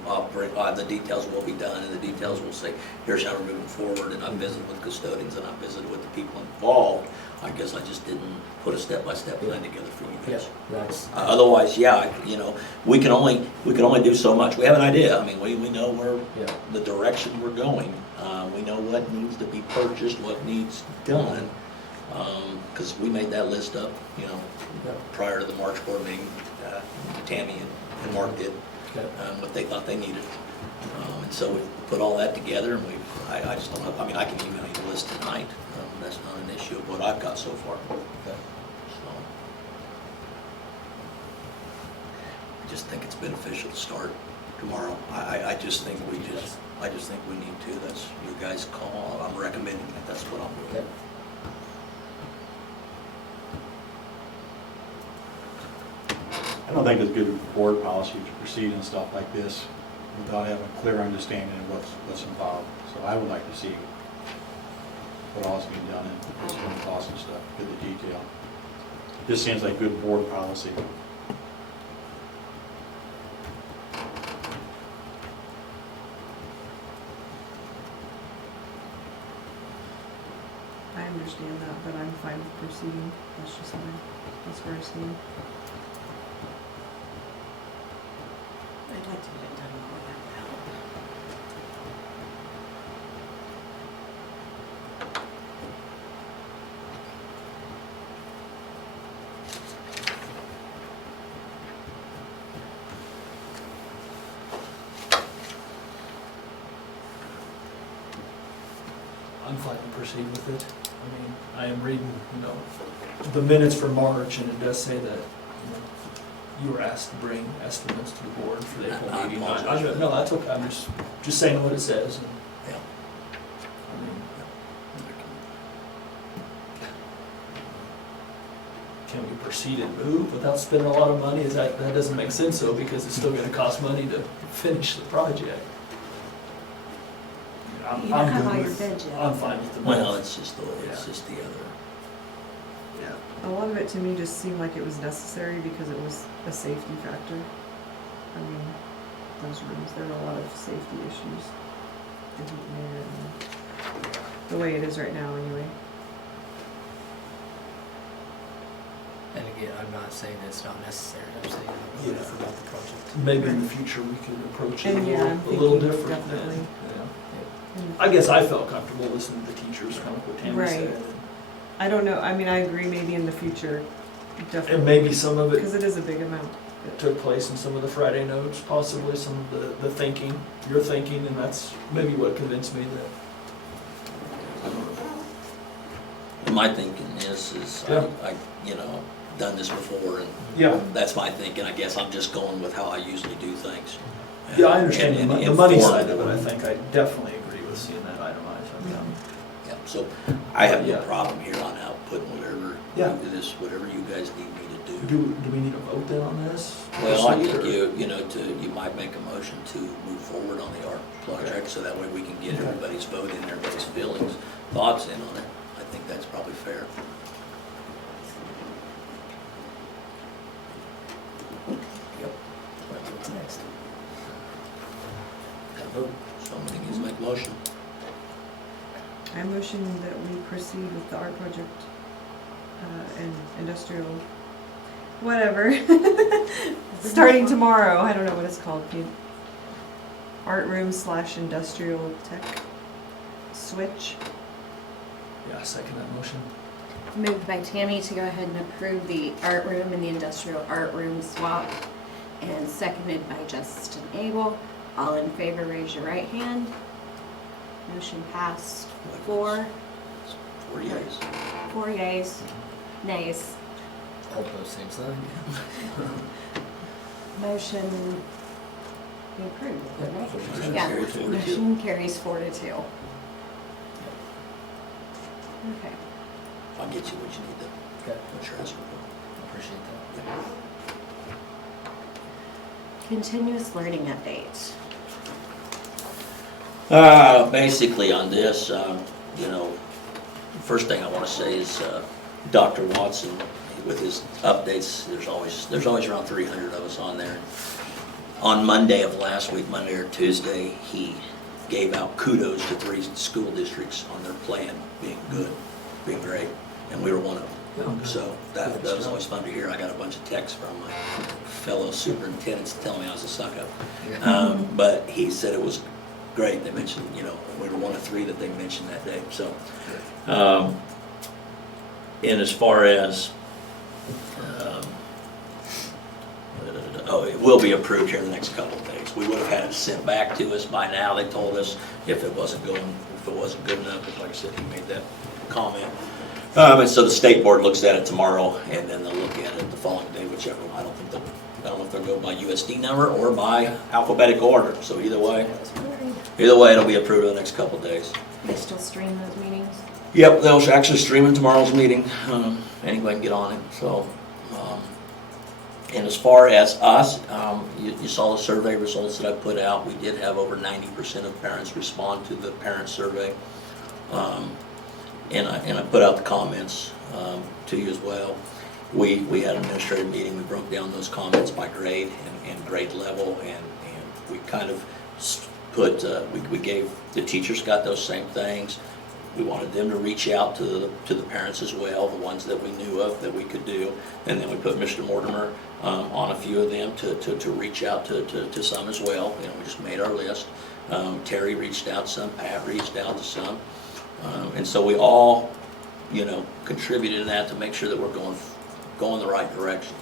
I'll bring, the details will be done and the details will say, here's how we're moving forward. And I've visited with custodians and I've visited with the people involved. I guess I just didn't put a step-by-step plan together for you guys. Yeah, that's, Otherwise, yeah, we can only do so much. We have an idea. I mean, we know where yeah. the direction we're going. We know what needs to be purchased, what needs done. Because we made that list up, prior to the March board meeting. Tammy and Mark did, what they thought they needed. And so we put all that together, and I just don't know, I mean, I can email you the list tonight. That's not an issue of what I've got so far. So, I just think it's beneficial to start tomorrow. I just think we need to. That's your guys' call. I'm recommending that. That's what I'm doing. I don't think it's good board policy to proceed in stuff like this without having a clear understanding of what's involved. So I would like to see what all's being done and what's going to cost and stuff, get the detail. This seems like good board policy. I understand that, but I'm fine with proceeding. That's where I stand. I'd like to get it done before that. I'm fine to proceed with it. I mean, I am reading, the minutes for March, and it does say that, you were asked to bring estimates to the board for the April I meeting. apologize for that. No, that's okay, I'm just saying what it says. And, Yeah. I mean, can we proceed and move without spending a lot of money? That doesn't make sense though, because it's still gonna cost money to finish the project. I'm You don't have good all your with- bids yet. I'm fine with the Well, minutes. it's just the other. A lot of it to me just seemed like it was necessary because it was a safety factor. I mean, those rooms, there are a lot of safety issues. The heat in there and the way it is right now anyway. And again, I'm not saying that it's not necessary. I'm saying I don't know enough about the project. Maybe in the future we could approach it And yeah, I'm a little thinking different. definitely. Yeah. I guess I felt comfortable listening to the teachers, kind of what Tammy Right. said. I don't know, I mean, I agree maybe in the future, definitely. And maybe some of it Because it is a big amount. took place in some of the Friday notes, possibly some of the thinking, your thinking, and that's maybe what convinced me that. My thinking is Yeah. I done this before, and Yeah. that's my thinking. I guess I'm just going with how I usually do things. Yeah, I understand And the money inform side them. of it. I think I definitely agree with seeing that itemized. Yeah, so I have no Yeah. problem here on out putting whatever Yeah. whatever you guys need me to do. Do we need a vote then on this? Well, I Proceed, think or- you might make a motion to move forward on the art project, so that way we can get everybody's vote in, everybody's feelings, thoughts in on it. I think that's probably fair. Yep. What's next? Gotta vote. Somebody needs to make a motion. I motion that we proceed with the art project, and industrial, whatever. Starting tomorrow, I don't know what it's called, art room / industrial tech switch. Yeah, second that motion. Moved by Tammy to go ahead and approve the art room and the industrial art room swap, and seconded by Justin Abel. All in favor, raise your right hand. Motion passed. 4 yeas. 4 yeas, nays. All opposed, same sign. Motion approved, right? Motion Yeah, carries 4-2. motion carries 4-2. Okay. I'll get you what you need to, Okay, what you're asking for. appreciate that. Continuous learning update. Basically on this, first thing I want to say is Dr. Watson, with his updates, there's always around 300 of us on there. On Monday of last week, Monday or Tuesday, he gave out kudos to 3 school districts on their plan being good, being great, and we were one of them. So that was always fun to hear. I got a bunch of texts from my fellow superintendents telling me I was a suck-up. But he said it was great. They mentioned, we were one of 3 that they mentioned that day. So, and as far as, it will be approved here in the next couple of days. We would have had it sent back to us by now. They told us if it wasn't good enough, because like I said, he made that comment. And so the state board looks at it tomorrow, and then they'll look at it the following day, whichever. I don't know if they'll go by USD number or by alphabetical order. So either way, it'll be approved in the next couple of days. They still stream those meetings? Yep, they'll actually stream in tomorrow's meeting. Anybody can get on it. So, and as far as us, you saw the survey results that I put out. We did have over 90% of parents respond to the parent survey. And I put out the comments to you as well. We had an administrative meeting. We broke down those comments by grade and grade level, and we kind of put, we gave, the teachers got those same things. We wanted them to reach out to the parents as well, the ones that we knew of that we could do. And then we put Mr. Mortimer on a few of them to reach out to some as well. We just made our list. Terry reached out some, Pat reached out to some. And so we all, contributed in that to make sure that we're going the right direction.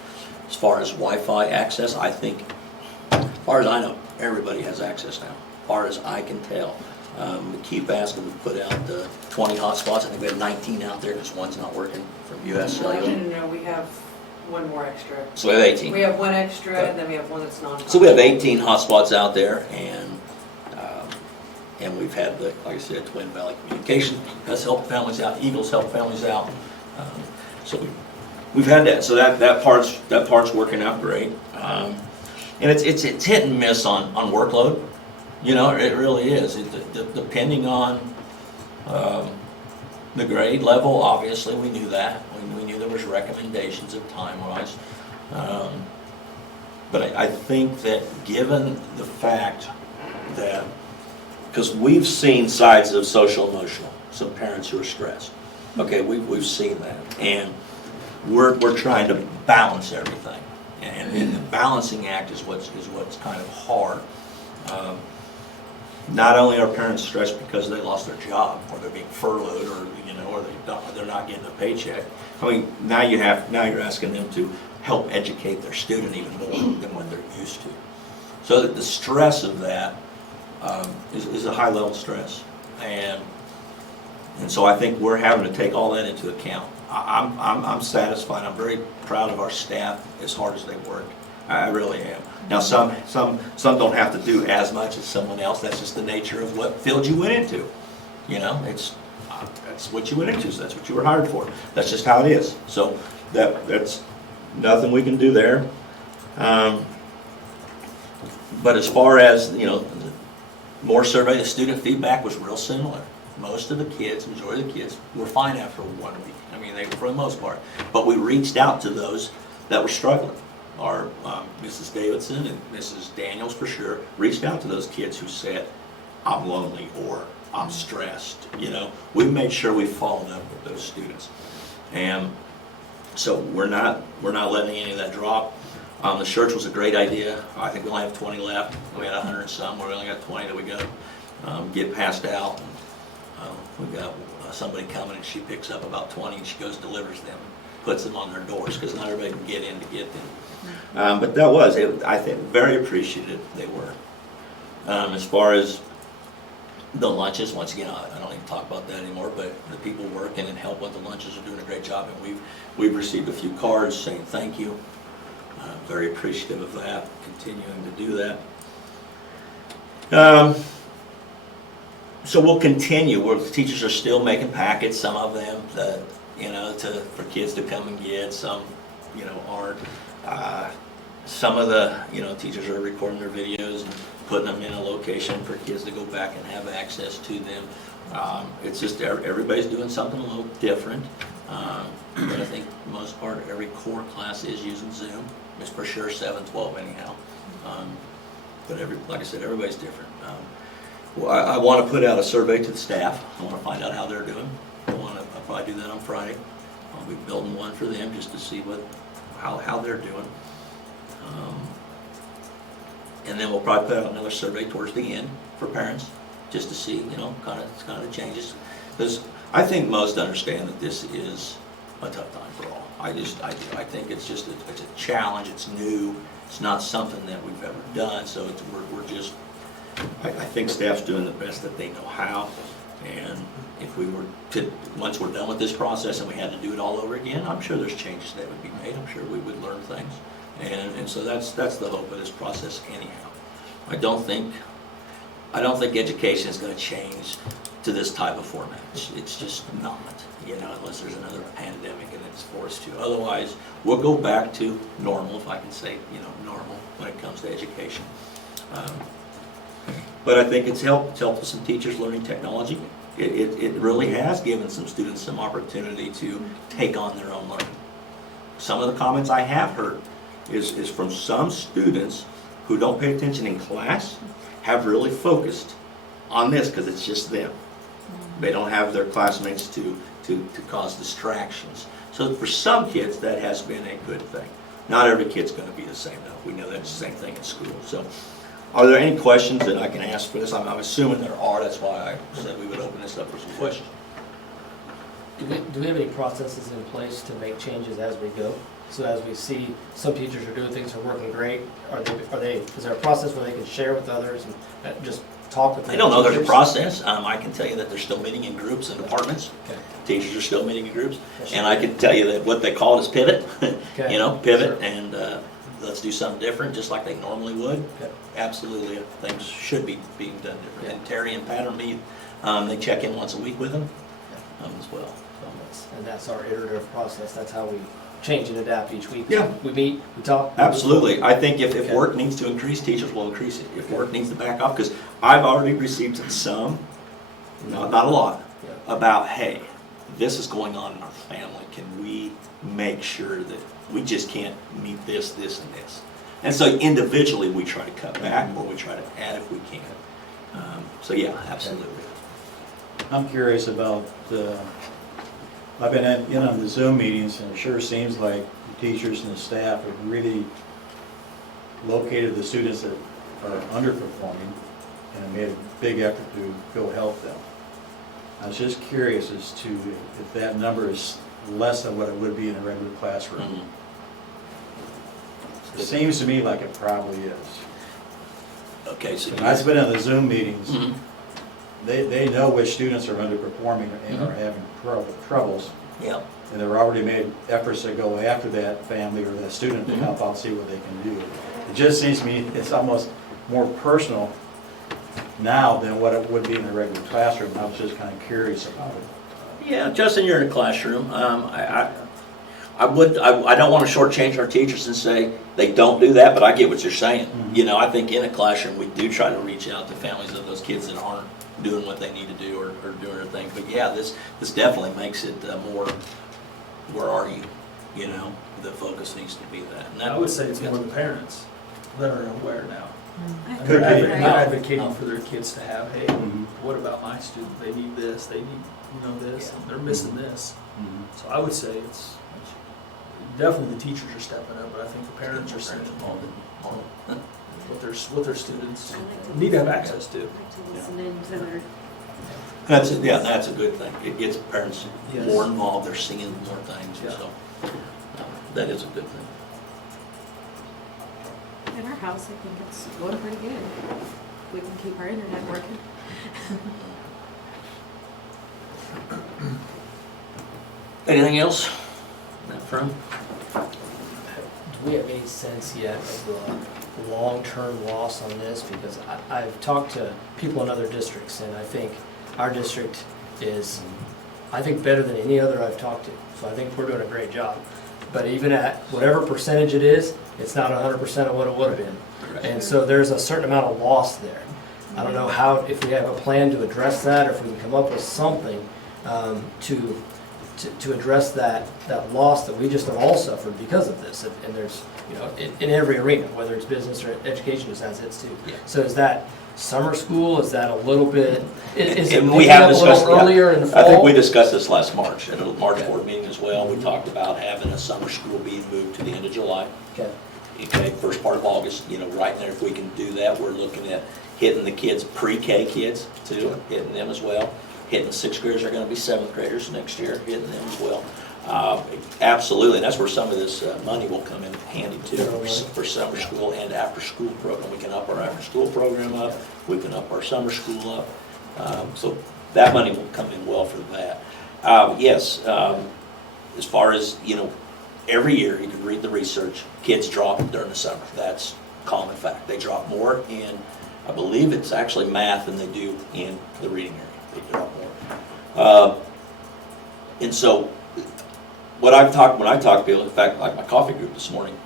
As far as Wi-Fi access, I think, as far as I know, everybody has access now. As far as I can tell. We keep asking to put out the 20 hotspots. I think we have 19 out there because one's not working from US Cellular. No, we have one more extra. So we have 18. We have one extra, and then we have one that's non-. So we have 18 hotspots out there, and we've had like I said, Twin Valley Communication has helped families out. Eagles helped families out. So we've had that. So that part's working out great. And it's hit and miss on workload. It really is. Depending on the grade level, obviously we knew that. We knew there was recommendations of time-wise. But I think that given the fact that, because we've seen sides of social emotional, some parents who are stressed. Okay, we've seen that, and we're trying to balance everything, and the balancing act is what's kind of hard. Not only are parents stressed because they lost their job, or they're being furloughed, or they're not getting a paycheck. I mean, now you're asking them to help educate their student even more than what they're used to. So that the stress of that is a high level stress, and so I think we're having to take all that into account. I'm satisfied. I'm very proud of our staff as hard as they work. I really am. Now some don't have to do as much as someone else. That's just the nature of what field you went into. That's what you went into. So that's what you were hired for. That's just how it is. So that's nothing we can do there. But as far as, more survey, the student feedback was real similar. Most of the kids, majority of the kids, were fine after 1 week. I mean, they were for the most part. But we reached out to those that were struggling. Our Mrs. Davidson and Mrs. Daniels, for sure, reached out to those kids who said, I'm lonely or I'm stressed. We made sure we followed up with those students. And so we're not letting any of that drop. The church was a great idea. I think we only have 20 left. We had 100 and some. We only got 20 that we got get passed out. We got somebody coming and she picks up about 20 and she goes delivers them, puts them on their doors because not everybody can get in to get them. But that was, I think, very appreciative they were. As far as the lunches, once again, I don't even talk about that anymore, but the people working and help with the lunches are doing a great job, and we've received a few cards saying thank you. Very appreciative of that, continuing to do that. So we'll continue. The teachers are still making packets, some of them, for kids to come and get. Some, aren't. Some of the, teachers are recording their videos and putting them in a location for kids to go back and have access to them. It's just everybody's doing something a little different. But I think for the most part, every core class is using Zoom. It's for sure 7-12 anyhow. But like I said, everybody's different. I want to put out a survey to the staff. I want to find out how they're doing. I'll probably do that on Friday. I'll be building one for them just to see how they're doing. And then we'll probably put out another survey towards the end for parents, just to see, kind of the changes. Because I think most understand that this is a tough time for all. I think it's just it's a challenge. It's new. It's not something that we've ever done. So we're just. I think staff's doing the best that they know how. And if we were to, once we're done with this process and we had to do it all over again, I'm sure there's changes that would be made. I'm sure we would learn things. And so that's the hope of this process anyhow. I don't think education is going to change to this type of format. It's just not, unless there's another pandemic and it's forced to. Otherwise, we'll go back to normal, if I can say, normal when it comes to education. But I think it's helped with some teachers learning technology. It really has given some students some opportunity to take on their own learning. Some of the comments I have heard is from some students who don't pay attention in class, have really focused on this because it's just them. They don't have their classmates to cause distractions. So for some kids, that has been a good thing. Not every kid's going to be the same, though. We know that's the same thing in school. So, are there any questions that I can ask for this? I'm assuming there are. That's why I said we would open this up for some questions. Do we have any processes in place to make changes as we go? So as we see some teachers are doing things that are working great, is there a process where they can share with others and just talk with them? I don't know there's a process. I can tell you that they're still meeting in groups and departments. Okay. Teachers are still meeting in groups. And I can tell you that what they call it is pivot. Okay. Pivot Sure. and let's do something different just like they normally would. Okay. Absolutely, things should be being done different. Yeah. And Terry and Pat are meet. They check in once a week with them as well. And that's our iterative process. That's how we change and adapt each week. Yeah. We meet, we talk. Absolutely. I think if Okay. work needs to increase, teachers will increase it. If work needs to back off, because I've already received some, not a lot, about, hey, this is going on in our family. Can we make sure that we just can't meet this, this, and this? And so individually we try to cut back or we try to add if we can. So yeah, absolutely. I'm curious about I've been in on the Zoom meetings, and it sure seems like the teachers and the staff have really located the students that are underperforming and made a big effort to go help them. I was just curious as to if that number is less than what it would be in a regular classroom. Mm-hmm. It seems to me like it probably is. Okay, so I've been in the Zoom meetings. Mhm. They know which students are underperforming and are having troubles. Yeah. And they've already made efforts to go after that family or that student to help out, see what they can do. It just seems to me it's almost more personal now than what it would be in a regular classroom. I was just kind of curious about it. Yeah, Justin, you're in a classroom. I don't want to shortchange our teachers and say they don't do that, but I get what you're saying. You know, I think in a classroom, we do try to reach out to families of those kids that aren't doing what they need to do or doing their thing. But yeah, this definitely makes it more, where are you? You know, the focus needs to be that. And I would say it's more the parents that are aware now. I They're think they're right. advocating for their kids to have, hey, Mhm. what about my student? They need this, they need, this, and they're missing this. Mhm. So I would say it's, definitely the teachers are stepping up, but I think the parents are seeing what their students need to have access to. I like to listen into their That's a good thing. It gets parents Yes. more involved. They're seeing more things, Yeah. so that is a good thing. In our house, I think it's going pretty good. We can keep our internet working. Anything else? That from? Do we have any sense yet of the long-term loss on this? Because I've talked to people in other districts, and I think our district is, I think, better than any other I've talked to. So I think we're doing a great job. But even at whatever percentage it is, it's not 100% of what it would have been. And so there's a certain amount of loss there. I don't know how, if we have a plan to address that, or if we can come up with something to address that loss that we just have all suffered because of this. And there's, in every arena, whether it's business or education, just has its too. Yeah. So is that summer school? Is that a little bit, is it And maybe a little earlier in the fall? I think we discussed this last March, at a March board meeting as well. We talked about having a summer school being moved to the end of July. Okay. Okay, first part of August, right there, if we can do that, we're looking at hitting the kids, pre-K kids too, hitting them as well. Hitting the sixth graders, are gonna be seventh graders next year, hitting them as well. Absolutely, and that's where some of this money will come in handy too, for summer school and after-school program. We can up our after-school program up, we can up our summer school up. So that money will come in well for that. Yes, as far as, every year, you can read the research, kids drop during the summer. That's common fact. They drop more in, I believe it's actually math than they do in the reading area. They drop more. And so, when I talk to people, in fact, like my coffee group this morning,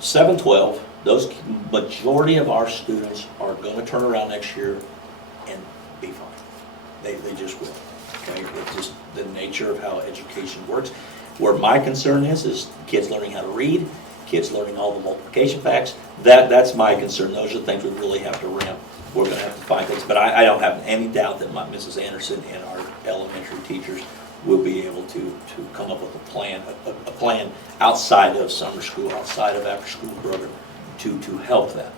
7-12, those majority of our students are going to turn around next year and be fine. They just will. Okay, it's just the nature of how education works. Where my concern is kids learning how to read, kids learning all the multiplication facts. That's my concern. Those are the things we really have to ramp. We're going to have to find things. But I don't have any doubt that Mrs. Anderson and our elementary teachers will be able to come up with a plan outside of summer school, outside of after-school program to help that.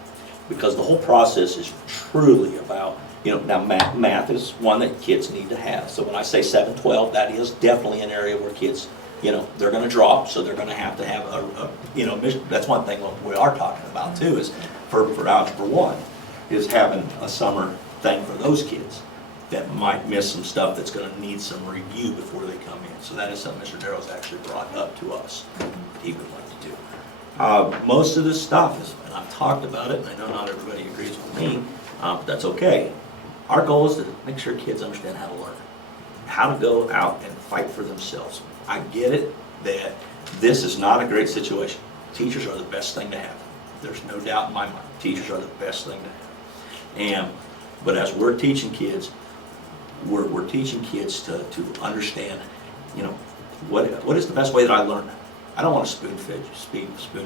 Because the whole process is truly about, now math is one that kids need to have. So when I say 7-12, that is definitely an area where kids, they're going to drop, so they're going to have that's one thing what we are talking about too, is for Algebra 1, is having a summer thing for those kids that might miss some stuff that's going to need some review before they come in. So that is something Mr. Darrow's actually brought up to us that he would like to do. Most of this stuff is, and I've talked about it, and I know not everybody agrees with me, but that's okay. Our goal is to make sure kids understand how to learn, how to go out and fight for themselves. I get it that this is not a great situation. Teachers are the best thing to have. There's no doubt in my mind. Teachers are the best thing to have. But as we're teaching kids, we're teaching kids to understand, what is the best way that I learn. I don't want to spoon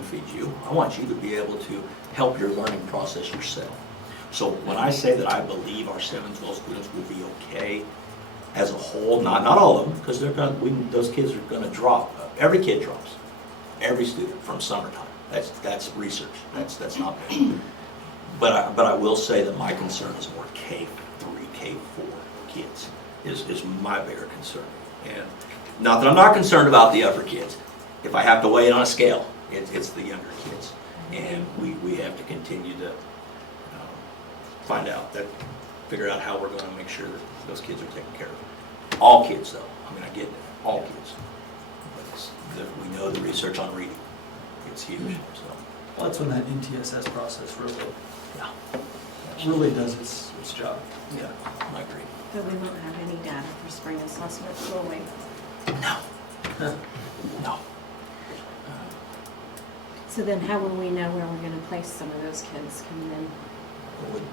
feed you. I want you to be able to help your learning process yourself. So when I say that I believe our 7-12 students will be okay as a whole, not all of them, because those kids are going to drop. Every kid drops. Every student from summertime. That's research. That's not me. But I will say that my concern is more K3, K4 kids is my bigger concern. And not that I'm not concerned about the upper kids. If I have to weigh it on a scale, it's the younger kids. And we have to continue to figure out how we're going to make sure that those kids are taken care of. All kids, though. I get that. All kids. But we know the research on reading. It's huge. So. Well, that's when that NTSS process really does its job. Yeah, I agree. But we won't have any data for spring assessment, will we? No. No. So then how will we know where we're gonna place some of those kids coming in?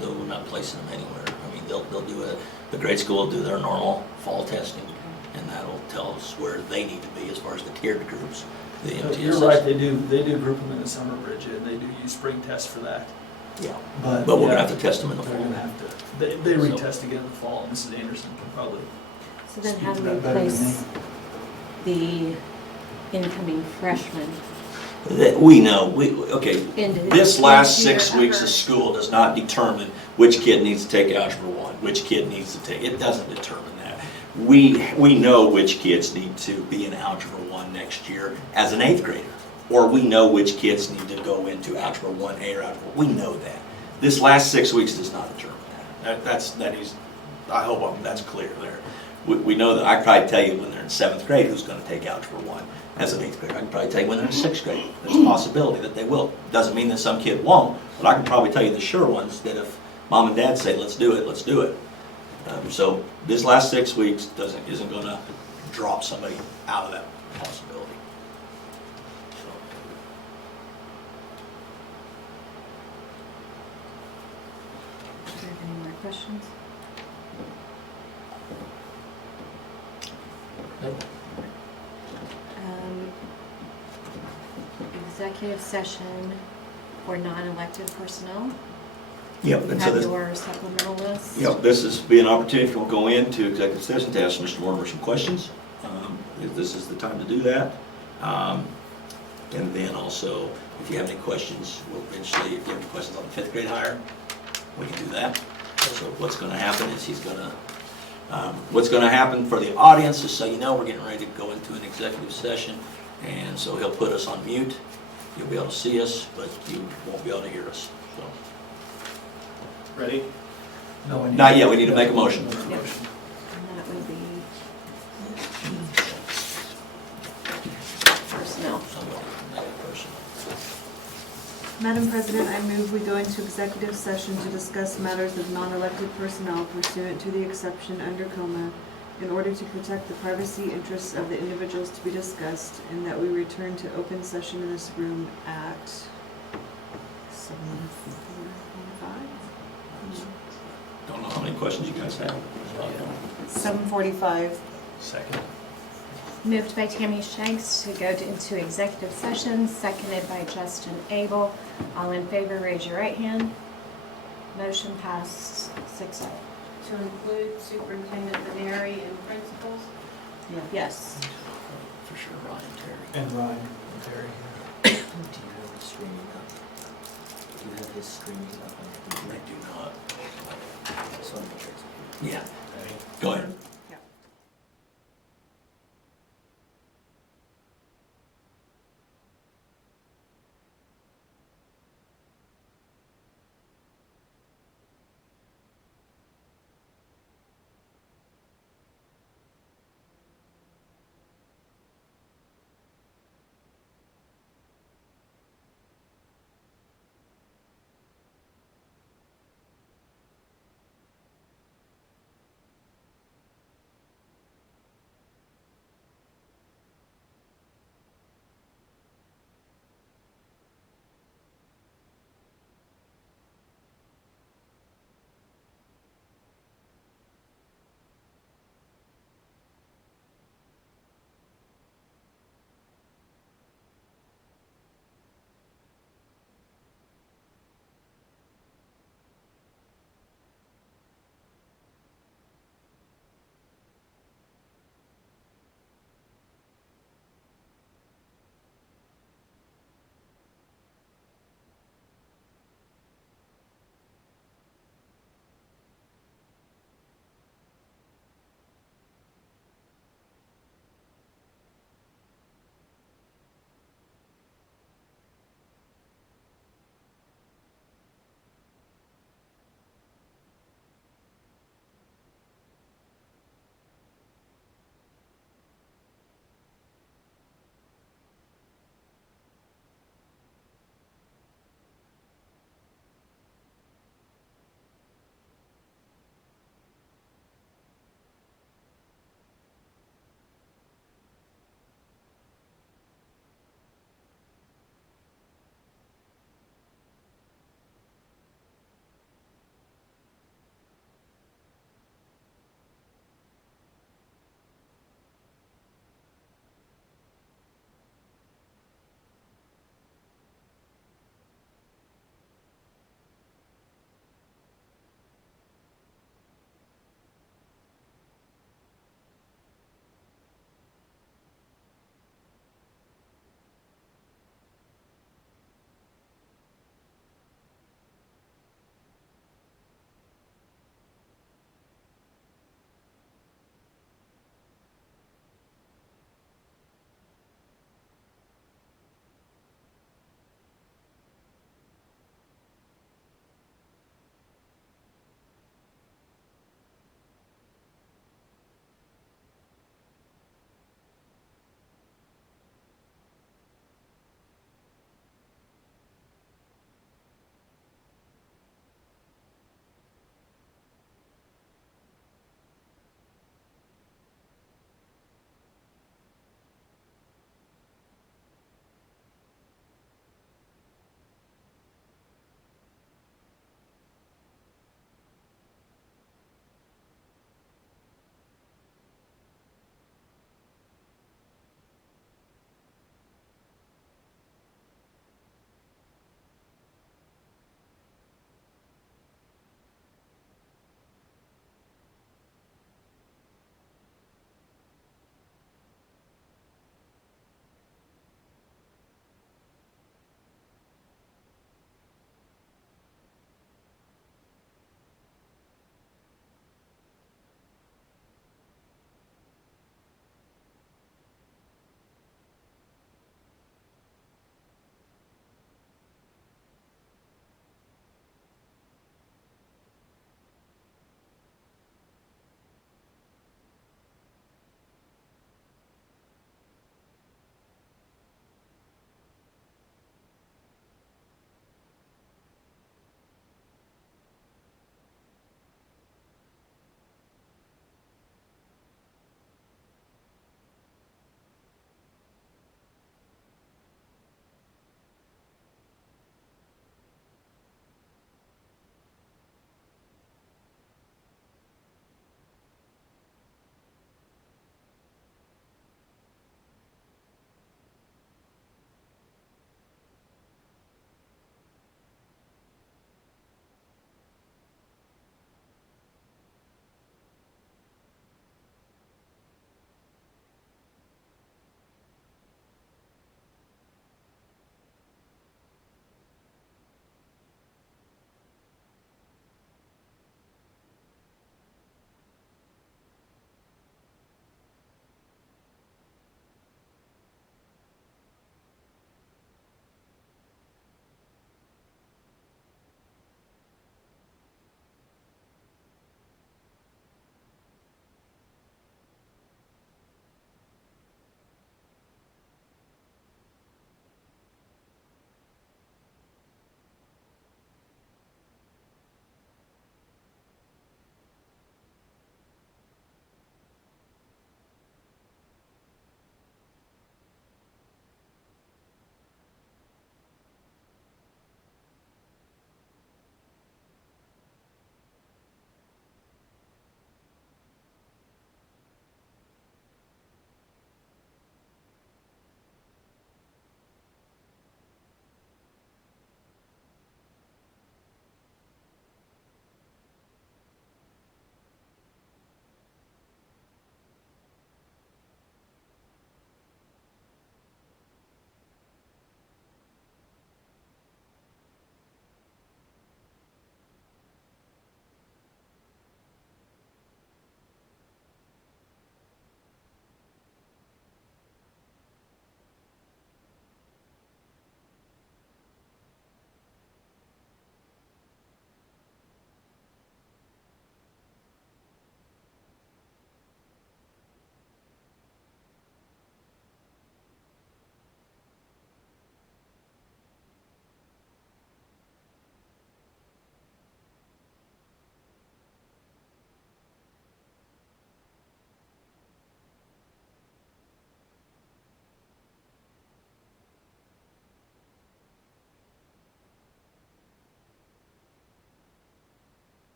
We're not placing them anywhere. I mean, they'll do the grade school will do their normal fall testing, and that'll tell us where they need to be as far as the tiered groups, the MTSS. You're right, they do group them in the summer, Bridget, and they do use spring tests for that. Yeah, But but we're yeah, gonna have to test them in the They're fall. gonna have to, they retest again in the fall, and Mrs. Anderson can probably. So then how do Speak we to that better than place the incoming freshmen? That we know, okay, Into this last into your 6 weeks upper- of school does not determine which kid needs to take Algebra 1, which kid needs to take, it doesn't determine that. We know which kids need to be in Algebra 1 next year as an 8th grader. Or we know which kids need to go into Algebra 1A or Algebra, we know that. This last 6 weeks does not determine that. That is, I hope that's clear there. We know that, I can probably tell you when they're in 7th grade who's gonna take Algebra 1 as an 8th grader. I can probably tell you when they're in 6th grade. There's a possibility that they will. Doesn't mean that some kid won't, but I can probably tell you the sure ones that if mom and dad say, let's do it, let's do it. So this last 6 weeks isn't gonna drop somebody out of that possibility. So. Do you have any more questions? Nope. Executive session for non-elected personnel. Yep, You and so have this, your supplemental list. yep, this is be an opportunity if we'll go into executive session to ask Mr. Mortimer some questions. If this is the time to do that. And then also, if you have any questions, we'll eventually, if you have any questions on the 5th grade hire, we can do that. So what's gonna happen is what's gonna happen for the audience is, so you know, we're getting ready to go into an executive session. And so he'll put us on mute. You'll be able to see us, but you won't be able to hear us, so. Ready? No, Not yet, we need to make a motion. And that would be personnel. Somebody make a person. Madam President, I move we go into executive session to discuss matters of non-elected personnel pursuant to the exception under coma in order to protect the privacy interests of the individuals to be discussed, and that we return to open session in this room at 7:45. Don't know how many questions you guys have. 7:45. Second. Moved by Tammy Shanks to go into executive session, seconded by Justin Abel. All in favor, raise your right hand. Motion passed 6-0. To include Superintendent Veneri and principals? Yes. For sure, Ryan, Terry. And Ryan and Terry. Do you have it streaming up? Do you have his streaming up on the I computer? do not. So I'm sure it's- Yeah, go ahead.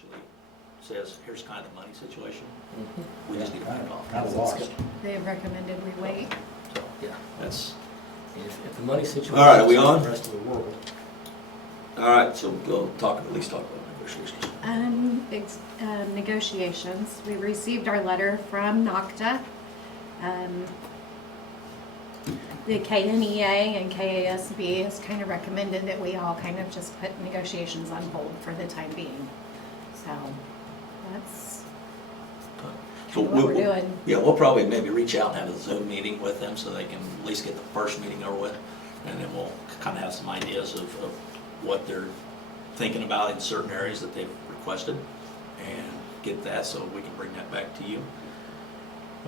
actually says, here's kind of the money situation. Mhm. We just need to back off. Kind of lost. They have recommended we wait. So, Yeah. that's, If the money situation. All right, are we is on? The rest of the world. all right, so we'll at least talk about negotiations. Negotiations. We received our letter from NOCTA. The KNEA and KASB has kind of recommended that we all kind of just put negotiations on hold for the time being. So that's So what we're doing. Yeah, we'll probably maybe reach out and have a Zoom meeting with them so they can at least get the first meeting over with. And then we'll kind of have some ideas of what they're thinking about in certain areas that they've requested and get that so we can bring that back to you.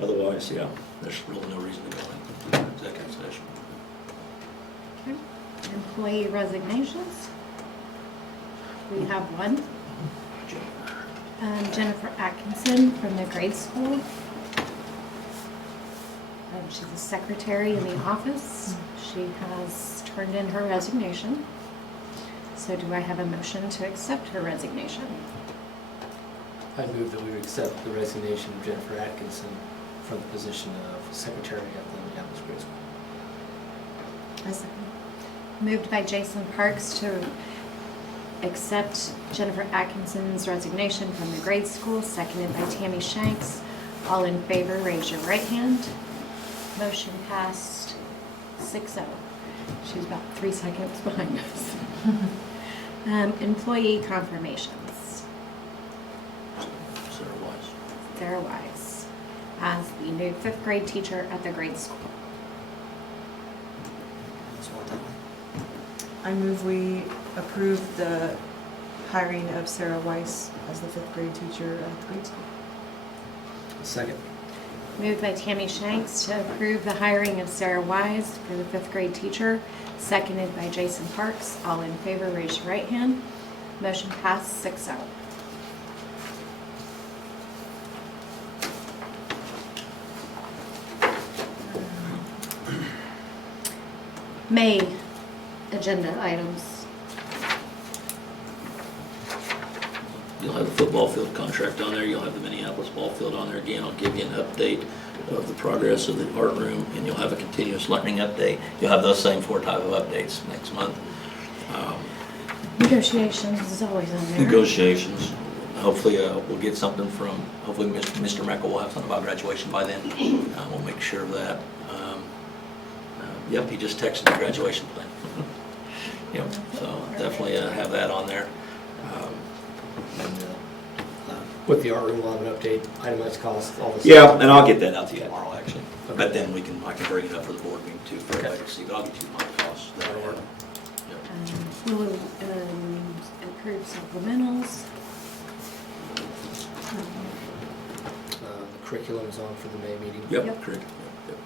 Otherwise, yeah, there's really no reason to go into executive session. Okay. Employee resignations. We have one. Jennifer Atkinson from the grade school. She's a secretary in the office. She has turned in her resignation. So do I have a motion to accept her resignation? I move that we accept the resignation of Jennifer Atkinson from the position of secretary at the Minneapolis Grade School. I second. Moved by Jason Parks to accept Jennifer Atkinson's resignation from the grade school, seconded by Tammy Shanks. All in favor, raise your right hand. Motion passed 6-0. She's about 3 seconds behind us. Employee confirmations. Sarah Wise. Sarah Wise as the new 5th grade teacher at the grade school. That's all that one. I move we approve the hiring of Sarah Weiss as the 5th grade teacher at the grade school. Second. Moved by Tammy Shanks to approve the hiring of Sarah Wise for the 5th grade teacher, seconded by Jason Parks. All in favor, raise your right hand. Motion passed 6-0. May agenda items. You'll have the football field contract on there, you'll have the Minneapolis ball field on there. Again, I'll give you an update of the progress of the art room, and you'll have a continuous learning update. You'll have those same 4 type of updates next month. Negotiations is always on there. Negotiations, hopefully we'll get something from, hopefully Mr. Meckel will have something about graduation by then. We'll make sure of that. Yep, he just texted the graduation plan. Yep, so definitely have that on there. And with the art room, we'll have an update, itemized costs, all this. Yeah, and I'll get that out to you tomorrow, actually. But then I can bring it up for the board meeting too, for everybody to see. But I'll get you my costs that are. We'll approve supplementals. The curriculum is on for the May meeting. Yep, Yep. correct. Yep.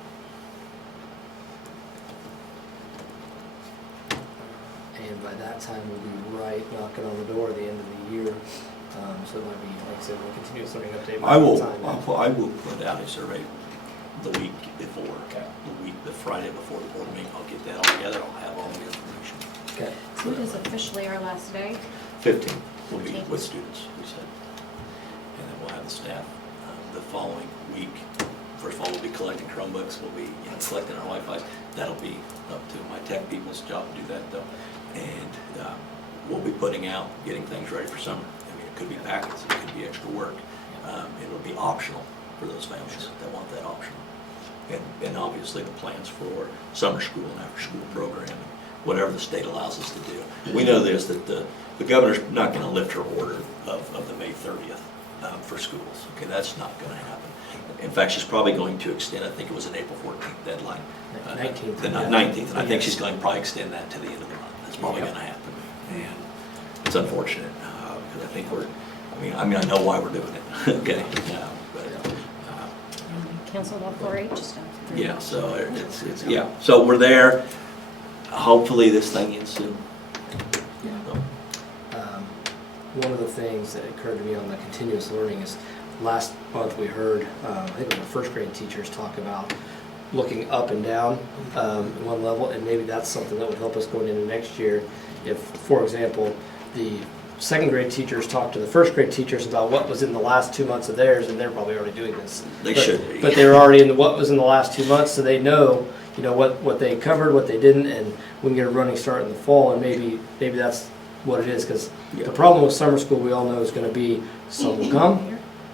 And by that time, we'll be right knocking on the door at the end of the year. So it might be, like I said, we'll continue sort of update. I will, time. I will put out a survey the week before, Okay. the Friday before the board meeting. I'll get that all together. I'll have all the information. Okay. So it is officially our last day. 15 will be 15. with students, we said. And then we'll have the staff the following week. First of all, we'll be collecting Chromebooks. We'll be collecting our Wi-Fi. That'll be up to my tech people's job to do that though. And we'll be putting out, getting things ready for summer. I mean, it could be packets, it could be extra work. It'll be optional for those families that want that optional. And obviously the plans for summer school and after school programming, whatever the state allows us to do. We know this, that the governor's not going to lift her order of the May 30th for schools. Okay, that's not going to happen. In fact, she's probably going to extend, I think it was an April 14th deadline. 19th. The 19th, and I think she's going to probably extend that to the end of the month. That's probably going to happen. And it's unfortunate, because I think I mean, I know why we're doing it, okay? Canceled all 4-H stuff. Yeah, so yeah, so we're there. Hopefully this thing ends soon. One of the things that occurred to me on the continuous learning is last month we heard, I think it was the 1st grade teachers talk about looking up and down one level, and maybe that's something that would help us going into next year. If, for example, the second grade teachers talk to the first grade teachers about what was in the last 2 months of theirs, and they're probably already doing this. They But- should be. But they were already in what was in the last 2 months, so they know, what they covered, what they didn't, and we can get a running start in the fall, and maybe that's what it is, because Yeah. the problem with summer school, we all know, is gonna be some will come,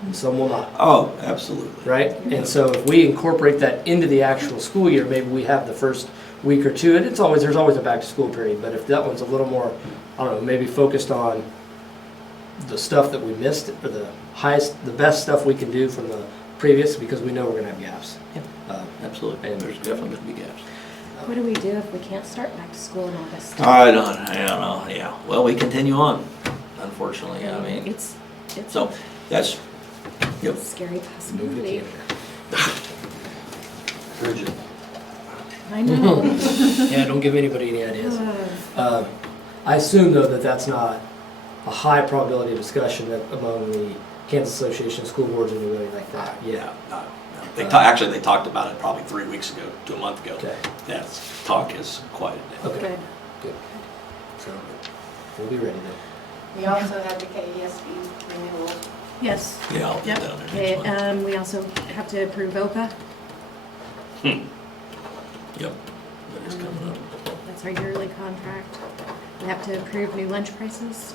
and some will not. Oh, absolutely. Right? And so if we incorporate that into the actual school year, maybe we have the first week or two, and there's always a back to school period, but if that one's a little more, I don't know, maybe focused on the stuff that we missed, or the best stuff we can do from the previous, because we know we're gonna have gaps. Absolutely. And There's definitely gonna be gaps. What do we do if we can't start back to school in August? I don't know, yeah. Well, we continue on, unfortunately, I mean, It's so, that's, yep. a scary Move the possibility. calendar. Bridget. I know. Yeah, don't give anybody any ideas. I assume, though, that that's not a high probability of discussion among the Kansas Association of School Boards or anybody like that. Yeah, no. Actually, they talked about it probably 3 weeks ago to a month ago. Okay. That talk is quieted down. Okay. Good. Good. So, we'll be ready then. We also have the KESB renewal. Yes. Yeah, I'll get Yep. down there Okay, next month. we also have to approve OPA. Yep, that is coming up. That's our yearly contract. We have to approve new lunch prices.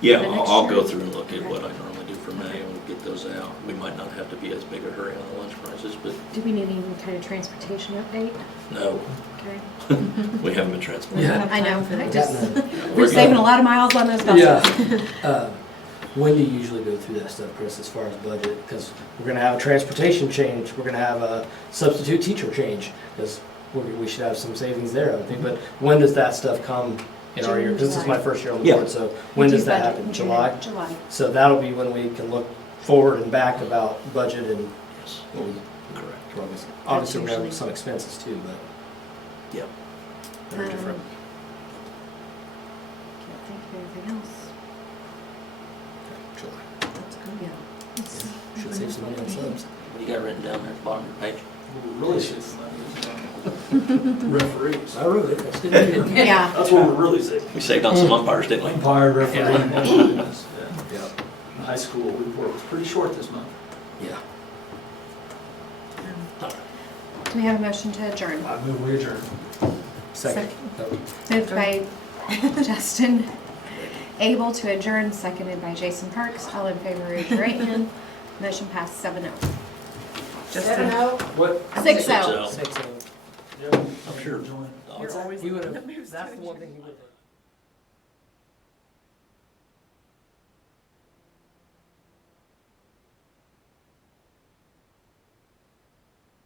Yeah, the next I'll year. go through and look at Okay. what I normally do for May, and we'll get those out. We might not have to be as big a hurry on the lunch prices, but Do we need any kind of transportation update? no, Okay. we haven't been transported. Yeah. I know, I just, Got we're saving a lot of miles on those buses. Yeah. When do you usually go through that stuff, Chris, as far as budget? Because we're gonna have a transportation change, we're gonna have a substitute teacher change, because we should have some savings there, I would think. But when does that stuff come in our year? Because this is my first year on the Yeah. board, so when We does do that budget happen? in July? July. So that'll be when we can look forward and back about budget and Yes, what we, correct. obviously we're gonna usually- have some expenses too, but Yep. they're Um, different. Can't think of anything else. July. That's good, yeah. Should save some money on subs. What do you got written down there at the bottom of your page? Really saving money. Referees. I really, that's good. Yeah. That's what we're really saving. We saved on some umpires, didn't we? Umpire, referee. Yeah. Yeah. Yep. The high school report was pretty short this month. Yeah. Do we have a motion to adjourn? I move we adjourn. Second. Moved by Justin Abel to adjourn, seconded by Jason Parks. All in favor, raise your right hand. Motion passed 7-0. Justin, 7-0. What? 6-0. 6-0. Six, Yep. I'm sure. Join. He would have, that's the one thing he would have.